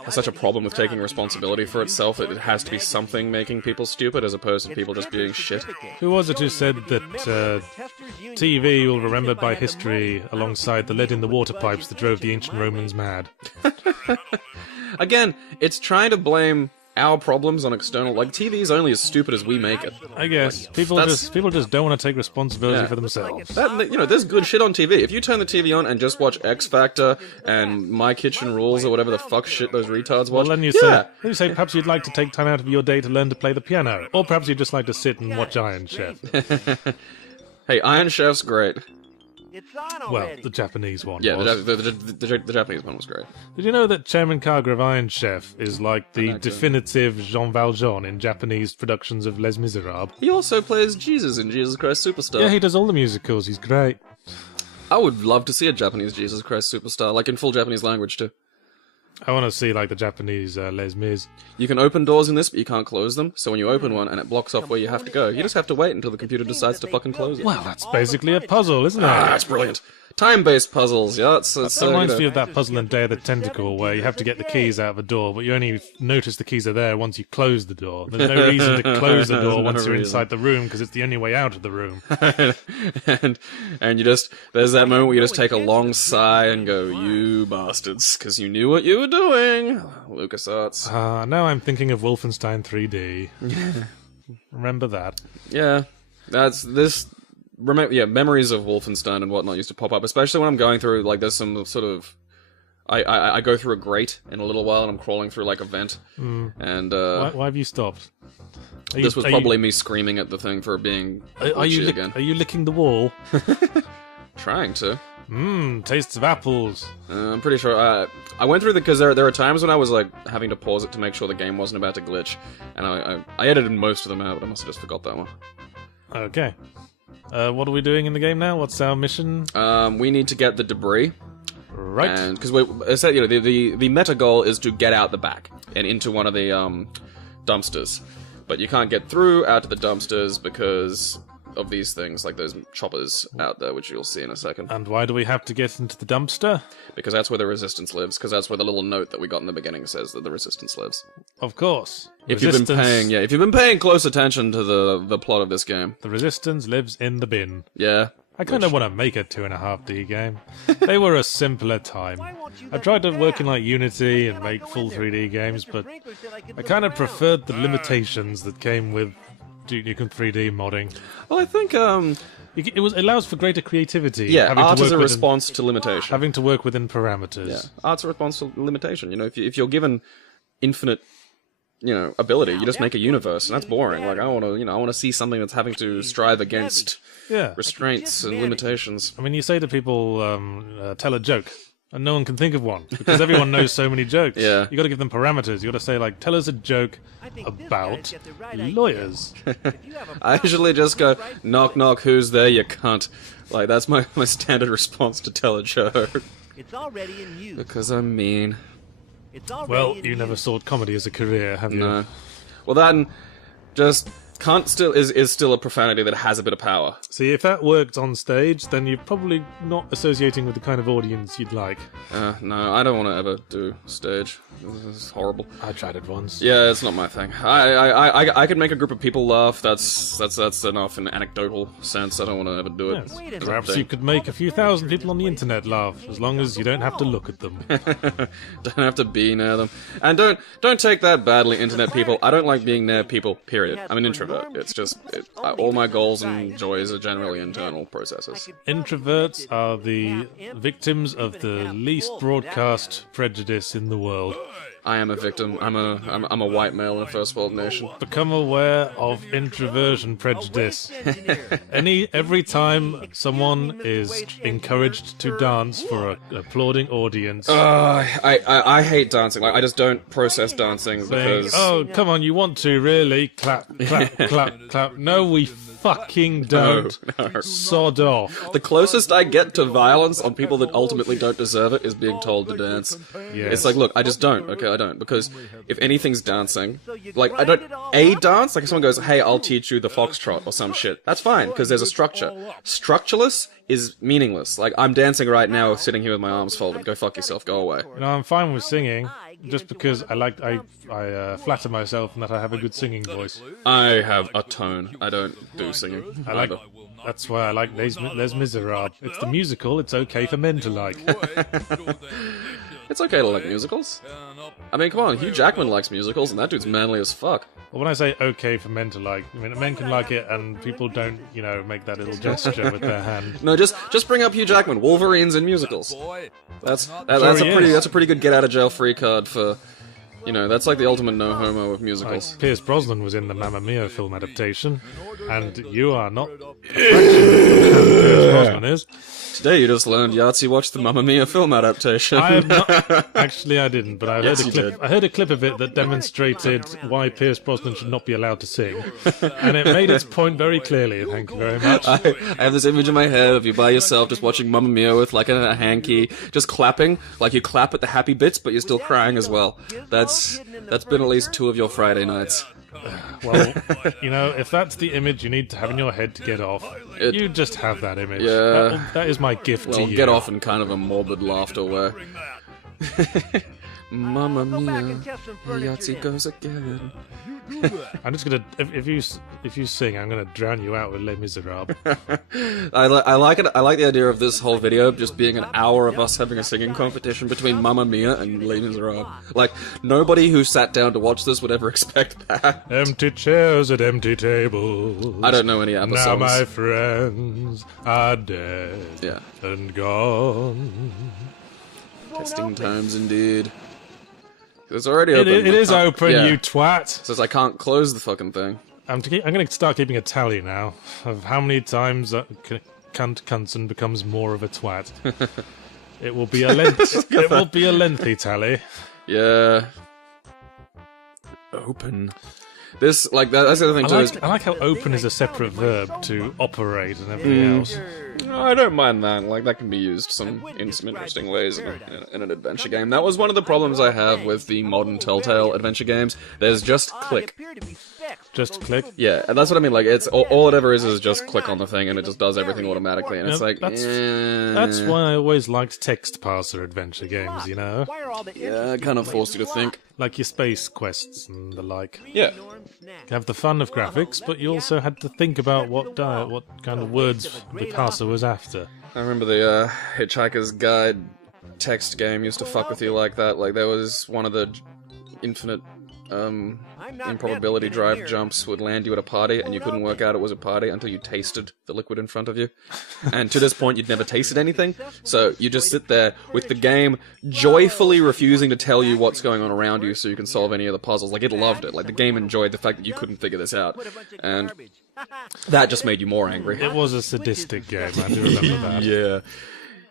has such a problem with taking responsibility for itself. It has to be something making people stupid as opposed to people just being shit. Who was it who said that TV will remember by history alongside the lead in the water pipes that drove the ancient Romans mad? Again, it's trying to blame our problems on external... Like, TV is only as stupid as we make it. I guess. People just don't want to take responsibility for themselves. There's good shit on TV. If you turn the TV on and just watch X Factor and My Kitchen Rules or whatever the fuck shit those retards watch... Well, then you say perhaps you'd like to take time out of your day to learn to play the piano. Or perhaps you'd just like to sit and watch Iron Chef. Hey, Iron Chef's great. Well, the Japanese one yeah, was. the Japanese one was great. Did you know that Chairman Kaga of Iron Chef is like the definitive Jean Valjean in Japanese productions of Les Miserables? He also plays Jesus in Jesus Christ Superstar. Yeah, he does all the musicals. He's great. I would love to see a Japanese Jesus Christ Superstar, like in full Japanese language too. I want to see, like, the Japanese Les Mis. You can open doors in this, but you can't close them. So when you open one and it blocks off where you have to go, you just have to wait until the computer decides to fucking close it. Well, that's basically a puzzle, isn't it? Ah, that's brilliant. Time-based puzzles, yeah. That reminds me of that puzzle in Day of the Tentacle, where you have to get the keys out of the door, but you only notice the keys are there once you close the door. There's no reason to close the door once you're inside the room, because it's the only way out of the room. and you just, there's that moment where you just take a long sigh and go, you bastards, because you knew what you were doing. LucasArts. Now I'm thinking of Wolfenstein 3D. Remember that. Yeah, that's this... memories of Wolfenstein and whatnot used to pop up, especially when I'm going through, like, there's some sort of... I go through a grate in a little while and I'm crawling through, like, a vent. And, Why have you stopped? This was probably me screaming at the thing for being again. Are you licking the wall? Trying to. Tastes of apples. I'm pretty sure, I went through because there are times when I was, like, having to pause it to make sure the game wasn't about to glitch. And I edited most of them out, but I must have just forgot that one. Okay. What are we doing in the game now? What's our mission? We need to get the debris. Right. And because the meta goal is to get out the back and into one of the dumpsters, but you can't get through out to the dumpsters because of these things, like those choppers out there, which you'll see in a second. And why do we have to get into the dumpster? Because that's where the resistance lives. Because that's where the little note that we got in the beginning says that the resistance lives. Of course. If you've been paying close attention to the plot of this game, the resistance lives in the bin. Yeah. I kind of want to make a 2.5D game. They were a simpler time. I tried to work in, like, Unity and make full 3D games, but I kind of preferred the limitations that came with Duke Nukem 3D modding. Well, I think it allows for greater creativity. Yeah, art is a response to limitation. Having to work within parameters. Yeah, art's a response to limitation. You know, if you're given infinite ability. You just make a universe, and that's boring. Like, I want to see something that's having to strive against restraints and limitations. I mean, you say to people, tell a joke, and no one can think of one, because everyone knows so many jokes. Yeah. You gotta give them parameters. You gotta say, like, tell us a joke about lawyers. I usually just go, knock knock, who's there, you cunt. Like, that's my standard response to tell a joke. It's already in use. Because I'm mean. Well, you never sought comedy as a career, have you? No. Well, then, just cunt is still a profanity that has a bit of power. See, if that worked on stage, then you're probably not associating with the kind of audience you'd like. No, I don't want to ever do stage. This is horrible. I tried it once. Yeah, it's not my thing. I could make a group of people laugh. That's enough in an anecdotal sense. I don't want to ever do it. Yes. Perhaps you could make a few thousand people on the internet laugh, as long as you don't have to look at them. Don't have to be near them. And don't take that badly, internet people. I don't like being near people, period. I'm an introvert. It's just, all my goals and joys are generally internal processes. Introverts are the victims of the least broadcast prejudice in the world. I am a victim. I'm a white male in a first world nation. Become aware of introversion prejudice. Every time someone is encouraged to dance for an applauding audience. I hate dancing. Like, I just don't process dancing because. Oh, come on! You want to really clap, clap, clap, clap? No, we fucking don't. No. Sod off. The closest I get to violence on people that ultimately don't deserve it is being told to dance. Yes. It's like, look, I just don't. Okay, I don't, because if anything's dancing, like, I don't dance. Like, if someone goes, "Hey, I'll teach you the foxtrot" or some shit, that's fine because there's a structure. Structureless is meaningless. Like, I'm dancing right now, sitting here with my arms folded. Go fuck yourself. Go away. You know, I'm fine with singing, just because I flatter myself that I have a good singing voice. I have a tone. I don't do singing. That's why I like Les Miserables. It's the musical. It's okay for men to like. It's okay to like musicals. I mean, come on, Hugh Jackman likes musicals, and that dude's manly as fuck. Well, when I say okay for men to like, I mean men can like it, and people don't, make that little gesture with their hand. No, just bring up Hugh Jackman. Wolverine's in musicals. That's a pretty good get out of jail free card for. That's like the ultimate no homo of musicals. Like Pierce Brosnan was in the Mamma Mia film adaptation, and you are not Pierce Brosnan is. Today you just learned Yahtzee watched the Mamma Mia film adaptation. I have not. Actually, I didn't, but I heard Yes, a clip. I heard a clip of it that demonstrated why Pierce Brosnan should not be allowed to sing, and it made its point very clearly. Thank you very much. I have this image in my head of you by yourself just watching Mamma Mia with like a hanky, just clapping, like you clap at the happy bits, but you're still crying as well. That's been at least 2 of your Friday nights. Well, if that's the image you need to have in your head to get off, you just have that image. Yeah. That is my gift to you. Get off in kind of a morbid laughter way. Mamma Mia, Yahtzee goes again. I'm just gonna if you sing, I'm gonna drown you out with Les Miserables. I like it. I like the idea of this whole video just being an hour of us having a singing competition between Mamma Mia and Les Miserables. Like, nobody who sat down to watch this would ever expect that. Empty chairs at empty tables. I don't know any ABBA now songs. My friends are dead and gone. Testing times indeed. It's already open. It is open, you twat. Says I can't close the fucking thing. I'm going to start keeping a tally now of how many times Kent Knutson becomes more of a twat. It will be a lengthy tally. Yeah. Open. That's the other thing too. I like how open is a separate verb to operate and everything else. No, I don't mind that. Like, that can be used in some interesting ways in an adventure game. That was one of the problems I have with the modern Telltale adventure games. There's just click. Just click? Yeah, and that's what I mean. Like, it's all it ever is just click on the thing and it just does everything automatically. And it's like, that's why I always liked text parser adventure games, Yeah, it kind of forced you to think. Like your space quests and the like. Yeah. You have the fun of graphics, but you also had to think about what kind of words the parser was after. I remember the Hitchhiker's Guide text game used to fuck with you like that. Like, there was one of the infinite improbability drive jumps would land you at a party, and you couldn't work out it was a party until you tasted the liquid in front of you. And to this point, you'd never tasted anything, so you just sit there with the game joyfully refusing to tell you what's going on around you so you can solve any of the puzzles. Like, it loved it. Like, the game enjoyed the fact that you couldn't figure this out. And that just made you more angry. It was a sadistic game, I do remember that. Yeah.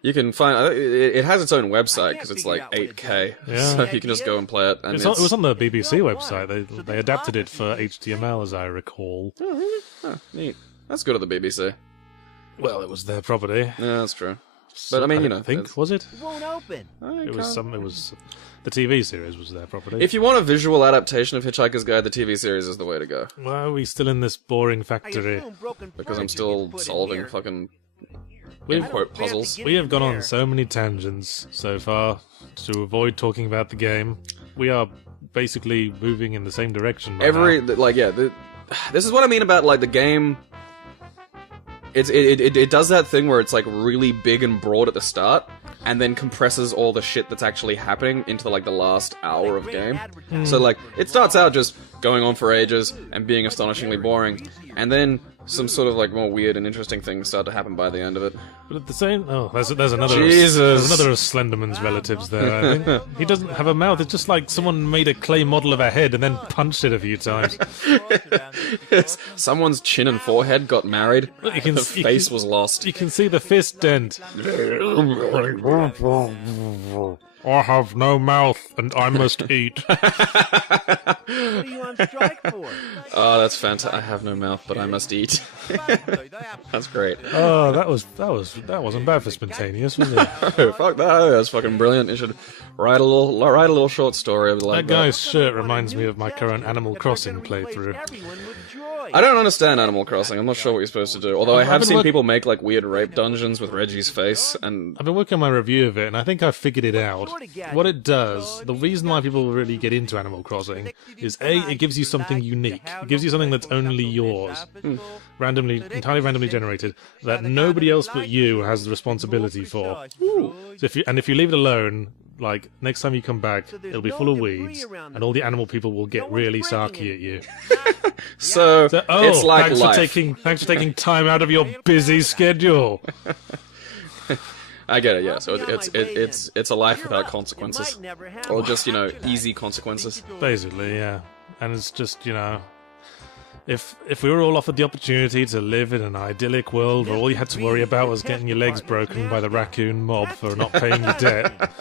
You can find it has its own website because it's like 8K, so you can just go and play it. And it was on the BBC website. They adapted it for HTML, as I recall. Oh, really? Oh, neat. That's good of the BBC. Well, it was their property. Yeah, that's true. But I mean, you know, was it? It won't open. It was the TV series was their property. If you want a visual adaptation of Hitchhiker's Guide, the TV series is the way to go. Why are we still in this boring factory? Because I'm still solving fucking quote puzzles. We have gone on so many tangents so far to avoid talking about the game. We are basically moving in the same direction. This is what I mean about like the game. It does that thing where it's like really big and broad at the start, and then compresses all the shit that's actually happening into like the last hour of game. So like it starts out just going on for ages and being astonishingly boring, and then some sort of like more weird and interesting things start to happen by the end of it. But at the same, there's another. Jesus. There's another of Slenderman's relatives there. I think he doesn't have a mouth. It's just like someone made a clay model of a head and then punched it a few times. Someone's chin and forehead got married. The face was lost. You can see the fist dent. I have no mouth and I must eat. What are you on strike for? Oh, that's fantastic. I have no mouth, but I must eat. That's great. Oh, that wasn't bad for spontaneous, was it? Oh, fuck that. That's fucking brilliant. You should write a little short story like that. Guy's shirt reminds me of my current Animal Crossing playthrough. I don't understand Animal Crossing. I'm not sure what you're supposed to do. Although I have seen people make like weird rape dungeons with Reggie's face, and I've been working on my review of it, and I think I figured it out. What it does, the reason why people really get into Animal Crossing is A, it gives you something unique. It gives you something that's only yours, entirely randomly generated, that nobody else but you has the responsibility for. So if you leave it alone, like next time you come back, it'll be full of weeds, and all the animal people will get really sarky at you. So it's like thanks for taking time out of your busy schedule. I get it, yeah. So it's a life without consequences, or just easy consequences. Basically, yeah. And it's just if we were all offered the opportunity to live in an idyllic world where all you had to worry about was getting your legs broken by the raccoon mob for not paying your debt,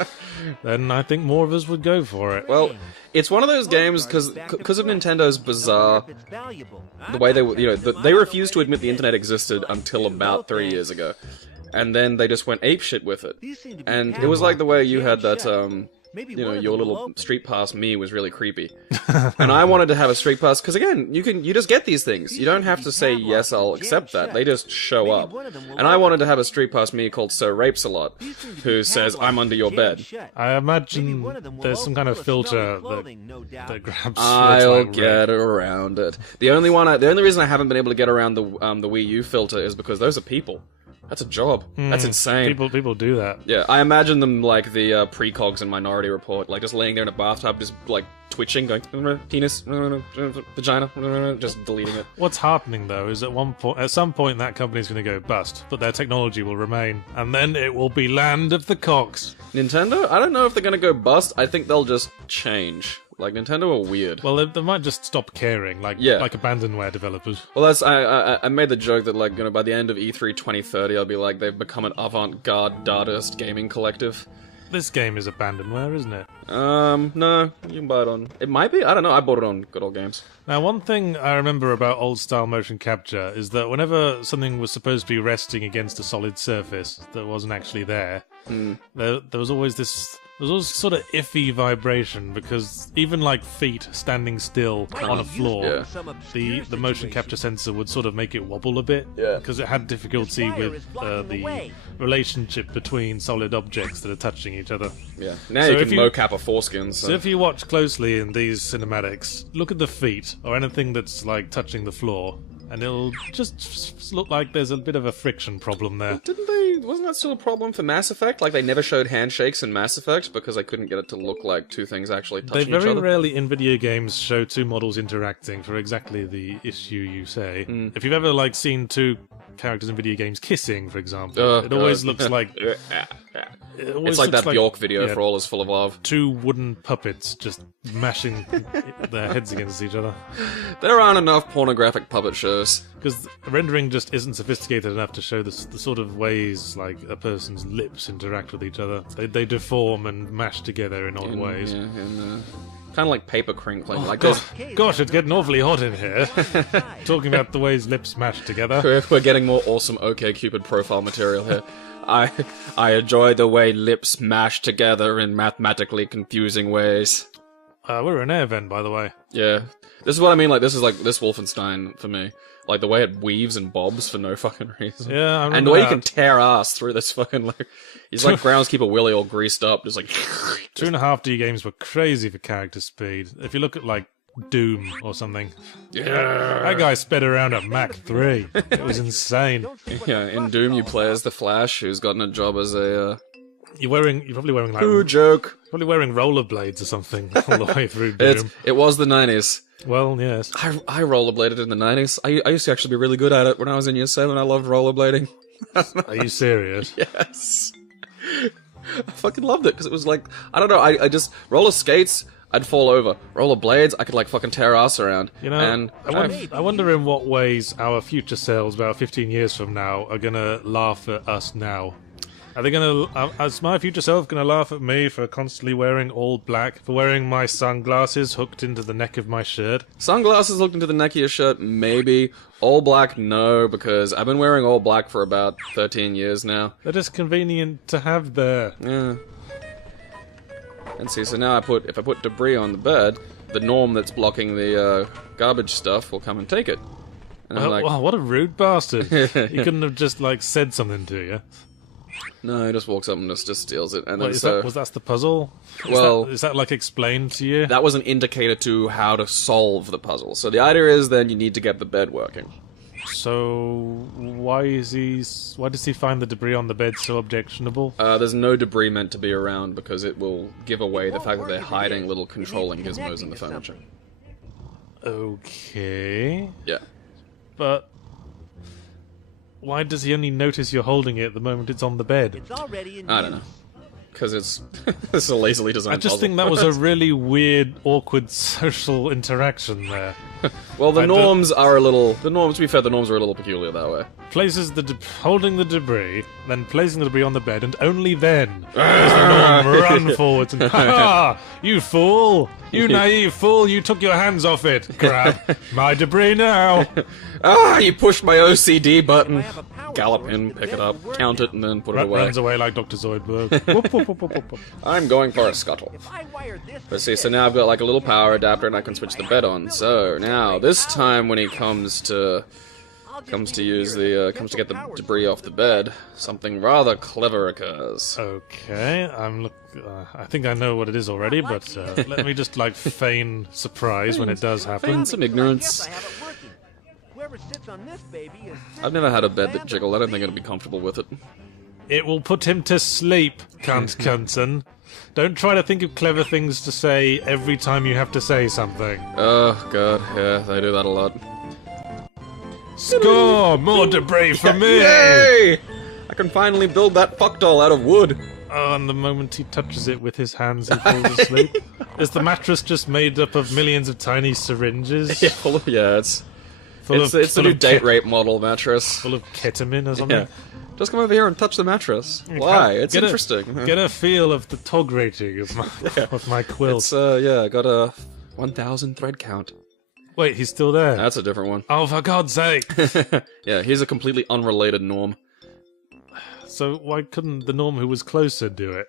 then I think more of us would go for it. Well, it's one of those games because of Nintendo's bizarre the way they refused to admit the internet existed until about 3 years ago. And then they just went apeshit with it. And it was like the way you had that, your little Street Pass me was really creepy. And I wanted to have a Street Pass, because again, you just get these things. You don't have to say, yes, I'll accept that. They just show up. And I wanted to have a Street Pass me called Sir Rapes-a-Lot, who says, I'm under your bed. I imagine there's some kind of filter that grabs... I'll get around it. The only reason I haven't been able to get around the Wii U filter is because those are people. That's a job. That's insane. People do that. Yeah, I imagine them like the precogs in Minority Report, like just laying there in a bathtub, just like twitching, going penis, vagina, just deleting it. What's heartening though is at some point that company's going to go bust, but their technology will remain, and then it will be land of the cocks. Nintendo? I don't know if they're going to go bust. I think they'll just change. Like, Nintendo are weird. Well, they might just stop caring, like abandonware developers. Well, I made the joke that, like, by the end of E3 2030, I'll be like, they've become an avant-garde Dadaist gaming collective. This game is abandonware, isn't it? No, you can buy it on... It might be? I don't know, I bought it on Good Old Games. Now, one thing I remember about old-style motion capture is that whenever something was supposed to be resting against a solid surface that wasn't actually there, there was always this... There was always sort of iffy vibration, because even like feet standing still on a floor, the motion capture sensor would sort of make it wobble a bit, because it had difficulty with the relationship between solid objects that are touching each other. Yeah, now you can mocap a foreskin. So if you watch closely in these cinematics, look at the feet, or anything that's like touching the floor, and it'll just look like there's a bit of a friction problem there. Didn't they? Wasn't that still a problem for Mass Effect? Like, they never showed handshakes in Mass Effect because they couldn't get it to look like two things actually touching each other? They very rarely in video games show two models interacting for exactly the issue you say. If you've ever, like, seen two characters in video games kissing, for example, it always looks like... It's like that Bjork video for All Is Full of Love. Two wooden puppets just mashing their heads against each other. There aren't enough pornographic puppet shows. Because rendering just isn't sophisticated enough to show the sort of ways like a person's lips interact with each other. They deform and mash together in odd ways. Yeah, kind of like paper crinkling. Like gosh, it's getting awfully hot in here. Talking about the ways lips mash together. We're getting more awesome OkCupid profile material here. I enjoy the way lips mash together in mathematically confusing ways. We're an air vent, by the way. Yeah. This is what I mean, like, this is like this Wolfenstein for me. Like, the way it weaves and bobs for no fucking reason. Yeah, I remember and the way that. you can tear ass through this fucking, like... He's like Groundskeeper Willie all greased up, just like... 2.5D games were crazy for character speed. If you look at, like, Doom or something. Yeah. That guy sped around at Mach 3. It was insane. Yeah, in Doom you play as the Flash, who's gotten a job as a, You're probably wearing, like... Who joke? Probably wearing rollerblades or something all the way through Doom. It was the 90s. Well, yes. I rollerbladed in the 90s. I used to actually be really good at it when I was in year 7. I loved rollerblading. Are you serious? Yes. I fucking loved it, because it was like... I don't know, I just... Roller skates... I'd fall over. Rollerblades, I could like fucking tear ass around. You know, and I wonder in what ways our future selves, about 15 years from now, are gonna laugh at us now. Are they gonna? Is my future self gonna laugh at me for constantly wearing all black, for wearing my sunglasses hooked into the neck of my shirt? Sunglasses hooked into the neck of your shirt, maybe. All black, no, because I've been wearing all black for about 13 years now. They're just convenient to have there. Yeah. And see, so now if I put debris on the bed, the norm that's blocking the garbage stuff will come and take it. And I'm like, wow, what a rude bastard! He couldn't have just like said something to you. No, he just walks up and just steals it. And Wait, then was that the puzzle? Is that like explained to you? That was an indicator to how to solve the puzzle. So the idea is then you need to get the bed working. So why does he find the debris on the bed so objectionable? There's no debris meant to be around because it will give away the fact that they're hiding little controlling gizmos in the furniture. Okay. Yeah. But why does he only notice you're holding it the moment it's on the bed? I don't know. Because it's a lazily designed puzzle. I just think that was a really weird, awkward social interaction there. Well, the norms are a little... to be fair, the norms are a little peculiar that way. Places holding the debris, then placing the debris on the bed, and only then does the norm run forwards and, ha! You fool! You naive fool! You took your hands off it! Grab my debris now! You pushed my OCD button. Gallop in, pick it up, count it, and then put it away. Runs away like Dr. Zoidberg. Whoop, whoop, whoop, whoop, whoop. I'm going for a scuttle. But see, so now I've got like a little power adapter and I can switch the bed on. So now, this time when he comes to get the debris off the bed, something rather clever occurs. Okay, I think I know what it is already, but let me just like feign surprise when it does happen. Feign some ignorance. I've never had a bed that jiggled. I don't think I'd be comfortable with it. It will put him to sleep, Knutson. Don't try to think of clever things to say every time you have to say something. Oh, God, yeah, they do that a lot. Score! More debris for me! Yay! I can finally build that fuck doll out of wood. Oh, and the moment he touches it with his hands, he falls asleep. Is the mattress just made up of millions of tiny syringes? Yeah, it's the new date rape model mattress. Full of ketamine or something? Yeah. Just come over here and touch the mattress. Why? It's interesting. Get a feel of the tog rating of my quilt. It's, I got a 1,000 thread count. Wait, he's still there? That's a different one. Oh, for God's sake! Yeah, he's a completely unrelated norm. So why couldn't the norm who was closer do it?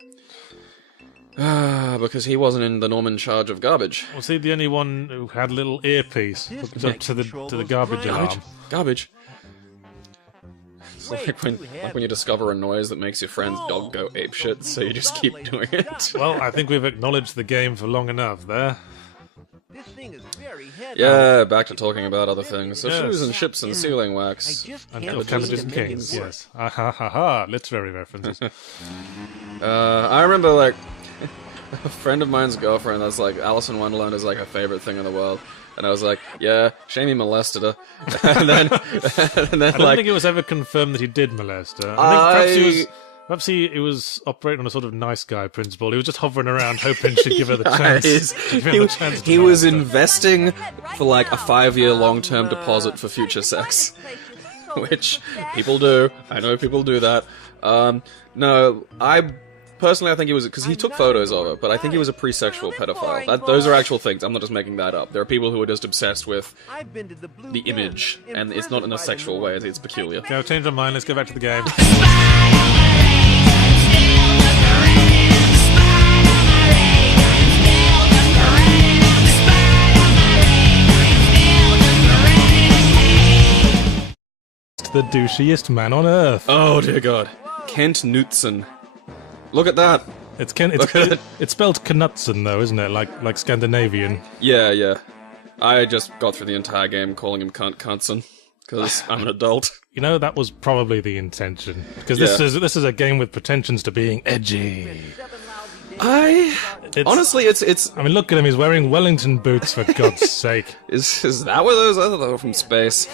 Because he wasn't in the norm in charge of garbage. Was he the only one who had a little earpiece hooked up to the garbage alarm? Garbage. It's like when you discover a noise that makes your friend's dog go apeshit, so you just keep doing it. Well, I think we've acknowledged the game for long enough there. This thing is very Yeah, back to talking about other things. So shoes and ships and sealing wax. And Canada's kings, yes. Ah ha ha ha, literary references. I remember, like, a friend of mine's girlfriend that's like, Alice in Wonderland is like her favorite thing in the world. And I was like, yeah, Shamey molested her. and then I don't think it was ever confirmed that he did molest her. I think perhaps he was operating on a sort of nice guy principle. He was just hovering around hoping she'd give her the chance. He was investing for like a 5-year long-term deposit for future sex. Which people do. I know people do that. No, Personally, I think he was, because he took photos of it, but I think he was a pre-sexual pedophile. Those are actual things, I'm not just making that up. There are people who are just obsessed with the image, and it's not in a sexual way, it's peculiar. Okay, I've changed my mind, let's go back to the game. The douchiest man on earth. Oh dear God. Kent Knutson. Look at that. It's spelled Knutson though, isn't it? Like Scandinavian. Yeah. I just got through the entire game calling him Knutson because I'm an adult. You know, that was probably the intention, because this is a game with pretensions to being edgy. Honestly, it's. I mean, look at him. He's wearing Wellington boots, for God's sake. Is that what those are? Though, from space?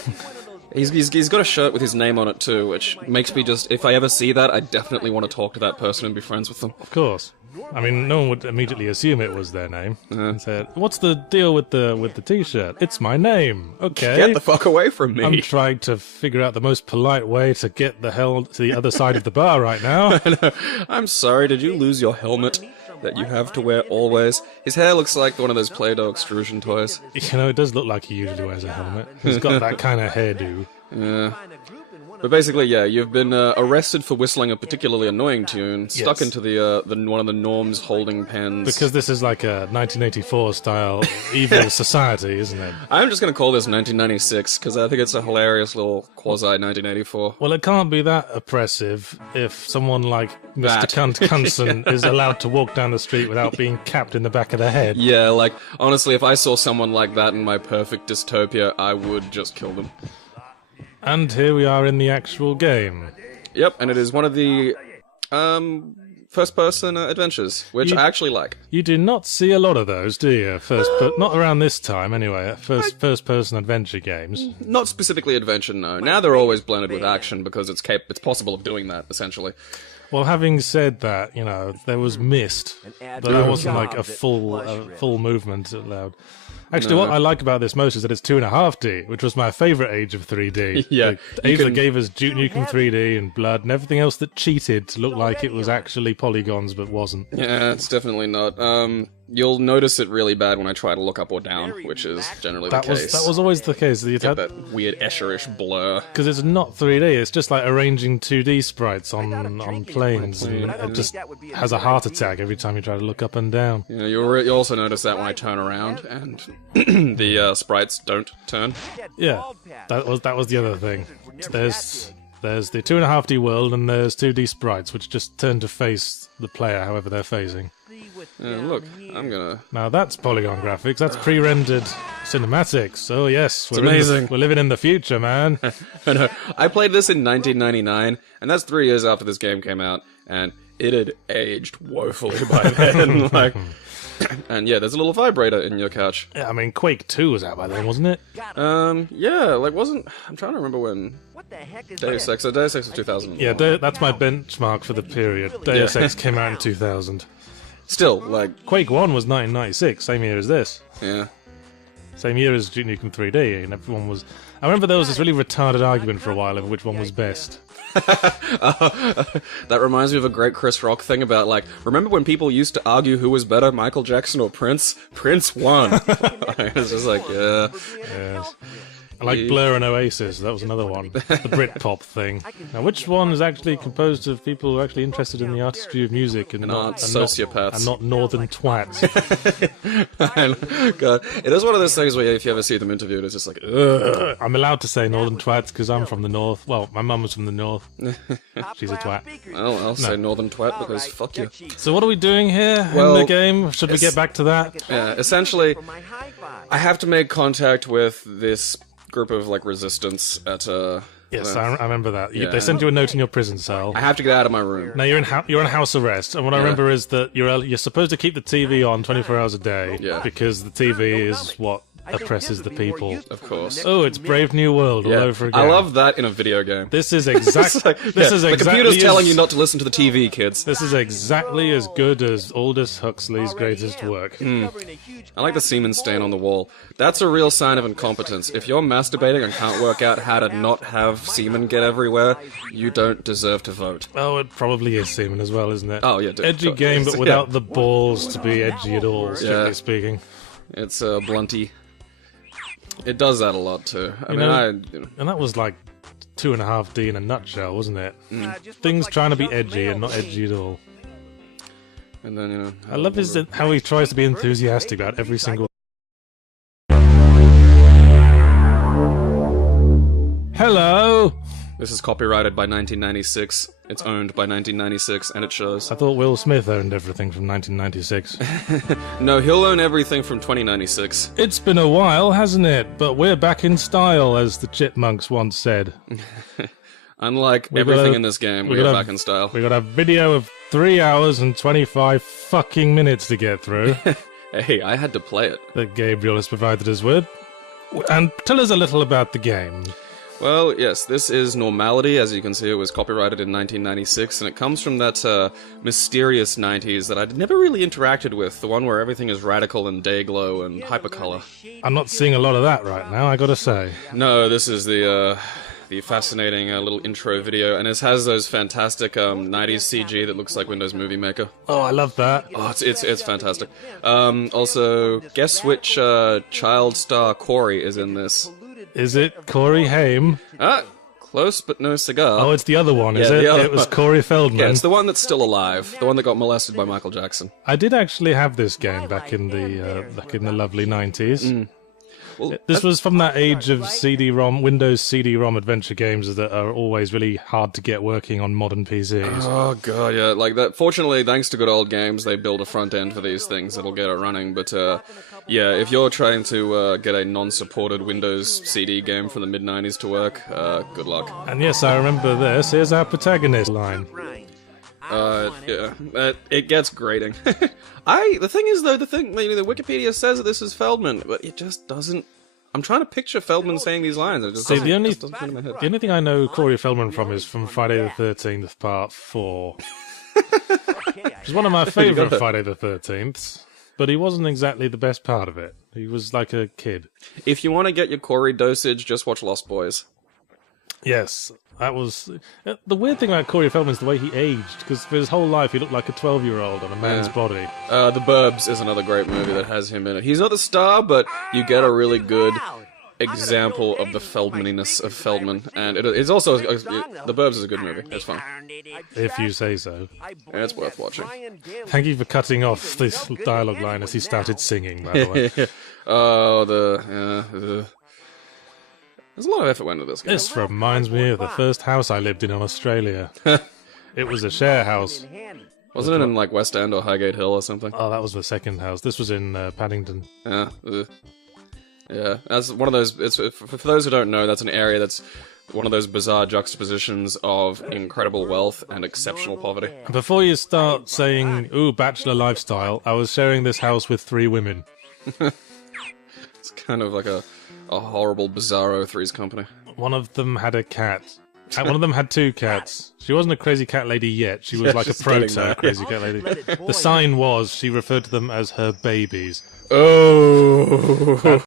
He's got a shirt with his name on it too, which makes me just, if I ever see that, I definitely want to talk to that person and be friends with them. Of course. I mean, no one would immediately assume it was their name. And said, "What's the deal with the T-shirt? It's my name." Okay. Get the fuck away from me. I'm trying to figure out the most polite way to get the hell to the other side of the bar right now. I'm sorry, did you lose your helmet that you have to wear always? His hair looks like one of those Play-Doh extrusion toys. You know, it does look like he usually wears a helmet. He's got that kind of hairdo. Yeah. But basically, yeah, you've been arrested for whistling a particularly annoying tune, stuck into the one of the Norm's holding pens. Because this is like a 1984 style evil society, isn't it? I'm just going to call this 1996 because I think it's a hilarious little quasi 1984. Well, it can't be that oppressive if someone like Mr. Kent Knutson is allowed to walk down the street without being capped in the back of the head. Yeah, like honestly, if I saw someone like that in my perfect dystopia, I would just kill them. And here we are in the actual game. Yep, and it is one of the first-person adventures, which I actually like. You do not see a lot of those, do you? Not around this time, anyway. First-person adventure games. Not specifically adventure, no. Now they're always blended with action because it's possible of doing that, essentially. Well, having said that, you know, there was mist, but that wasn't like a full movement allowed. Actually, what I like about this most is that it's 2.5D, which was my favourite age of 3D. Yeah. The age that gave us Duke Nukem 3D and Blood and everything else that cheated to look like it was actually polygons but wasn't. Yeah, it's definitely not. You'll notice it really bad when I try to look up or down, which is generally the case. That was always the case. You get that weird Escher-ish blur. Because it's not 3D, it's just like arranging 2D sprites on planes, and it just has a heart attack every time you try to look up and down. Yeah, you'll also notice that when I turn around and the sprites don't turn. Yeah, that was the other thing. There's the 2.5D world and there's 2D sprites, which just turn to face the player however they're facing. Look, I'm gonna... Now that's polygon graphics, that's pre-rendered cinematics. Oh yes, we're amazing. We're living in the future, man. I know. I played this in 1999, and that's 3 years after this game came out, and it had aged woefully by then. And yeah, there's a little vibrator in your couch. Yeah, I mean, Quake 2 was out by then, wasn't it? Yeah, I'm trying to remember when. Deus Ex was 2000. Yeah, that's my benchmark for the period. Deus Ex came out in 2000. Still, like... Quake 1 was 1996, same year as this. Yeah. Same year as Duke Nukem 3D, and everyone was... I remember there was this really retarded argument for a while over which one was best. That reminds me of a great Chris Rock thing about, like, remember when people used to argue who was better, Michael Jackson or Prince? Prince won. It's just like, yeah. Yes. I like Blur and Oasis, that was another one. The Britpop thing. Now, which one is actually composed of people who are actually interested in the artistry of music and not sociopaths. And not northern twats? God, it is one of those things where if you ever see them interviewed, it's just like, ugh. I'm allowed to say northern twats because I'm from the north. Well, my mum was from the north. She's a twat. Well, I'll say northern twat because fuck you. So what are we doing here in the game? Should we get back to that? Yeah, essentially, I have to make contact with this group of like resistance at Yes, I remember that. They send you a note in your prison cell. I have to get out of my room. Now you're on house arrest, and what I remember is that you're supposed to keep the TV on 24 hours a day because the TV is what oppresses the people. Of course. Oh, it's Brave New World all over again. I love that in a video game. This is exactly. The computer's telling you not to listen to the TV, kids. This is exactly as good as Aldous Huxley's greatest work. I like the semen stain on the wall. That's a real sign of incompetence. If you're masturbating and can't work out how to not have semen get everywhere, you don't deserve to vote. Oh, it probably is semen as well, isn't it? Oh, yeah. Edgy game, but without the balls to be edgy at all, strictly speaking. It's blunty. It does that a lot too. I mean, and that was like 2.5D in a nutshell, wasn't it? Things trying to be edgy and not edgy at all. And then I love how he tries to be enthusiastic about every single. Hello. This is copyrighted by 1996. It's owned by 1996, and it shows. I thought Will Smith owned everything from 1996. No, he'll own everything from 2096. It's been a while, hasn't it? But we're back in style, as the Chipmunks once said. Unlike everything in this game, we are back in style. We got a video of 3 hours and 25 fucking minutes to get through. Hey, I had to play it. That Gabriel has provided us with. And tell us a little about the game. Well, yes, this is Normality. As you can see, it was copyrighted in 1996, and it comes from that mysterious 90s that I'd never really interacted with, the one where everything is radical and dayglow and hypercolor. I'm not seeing a lot of that right now, I gotta say. No, this is the fascinating little intro video, and it has those fantastic 90s CG that looks like Windows Movie Maker. Oh, I love that. Oh, it's fantastic. Also, guess which child star Corey is in this? Is it Corey Haim? Close, but no cigar. Oh, it's the other one, is it? It was Corey Feldman. Yeah, it's the one that's still alive. The one that got molested by Michael Jackson. I did actually have this game back in the lovely 90s. Well, this was from that age of CD-ROM, Windows CD-ROM adventure games that are always really hard to get working on modern PCs. Oh god, yeah, like that. Fortunately, thanks to good old games, they build a front end for these things that'll get it running. But yeah, if you're trying to get a non-supported Windows CD game from the mid-90s to work, good luck. And yes, I remember this. Here's our protagonist line. Yeah, it gets grating. The thing is though, the Wikipedia says that this is Feldman, but it just doesn't. I'm trying to picture Feldman saying these lines. It just doesn't fit in my head. The only thing I know Corey Feldman from is from Friday the 13th, Part 4. Which is one of my favourite Friday the 13ths, but he wasn't exactly the best part of it. He was like a kid. If you want to get your Corey dosage, just watch Lost Boys. Yes. That was... the weird thing about Corey Feldman is the way he aged, because for his whole life he looked like a 12-year-old on a man's body. The Burbs is another great movie that has him in it. He's not the star, but you get a really good example of the Feldmaniness of Feldman, and it's also... The Burbs is a good movie. It's fun. If you say so. And it's worth watching. Thank you for cutting off this dialogue line as he started singing, by the way. Oh, There's a lot of effort went into this game. This reminds me of the first house I lived in Australia. It was a share house. Wasn't it in like West End or Highgate Hill or something? Oh, that was the second house. This was in Paddington. Yeah, that's one of those... For those who don't know, that's an area that's one of those bizarre juxtapositions of incredible wealth and exceptional poverty. Before you start saying, ooh, bachelor lifestyle, I was sharing this house with 3 women. It's kind of like a horrible, bizarro Three's Company. One of them had a cat. One of them had 2 cats. She wasn't a crazy cat lady yet. She was like a proto crazy cat lady. The sign was she referred to them as her babies. Oh!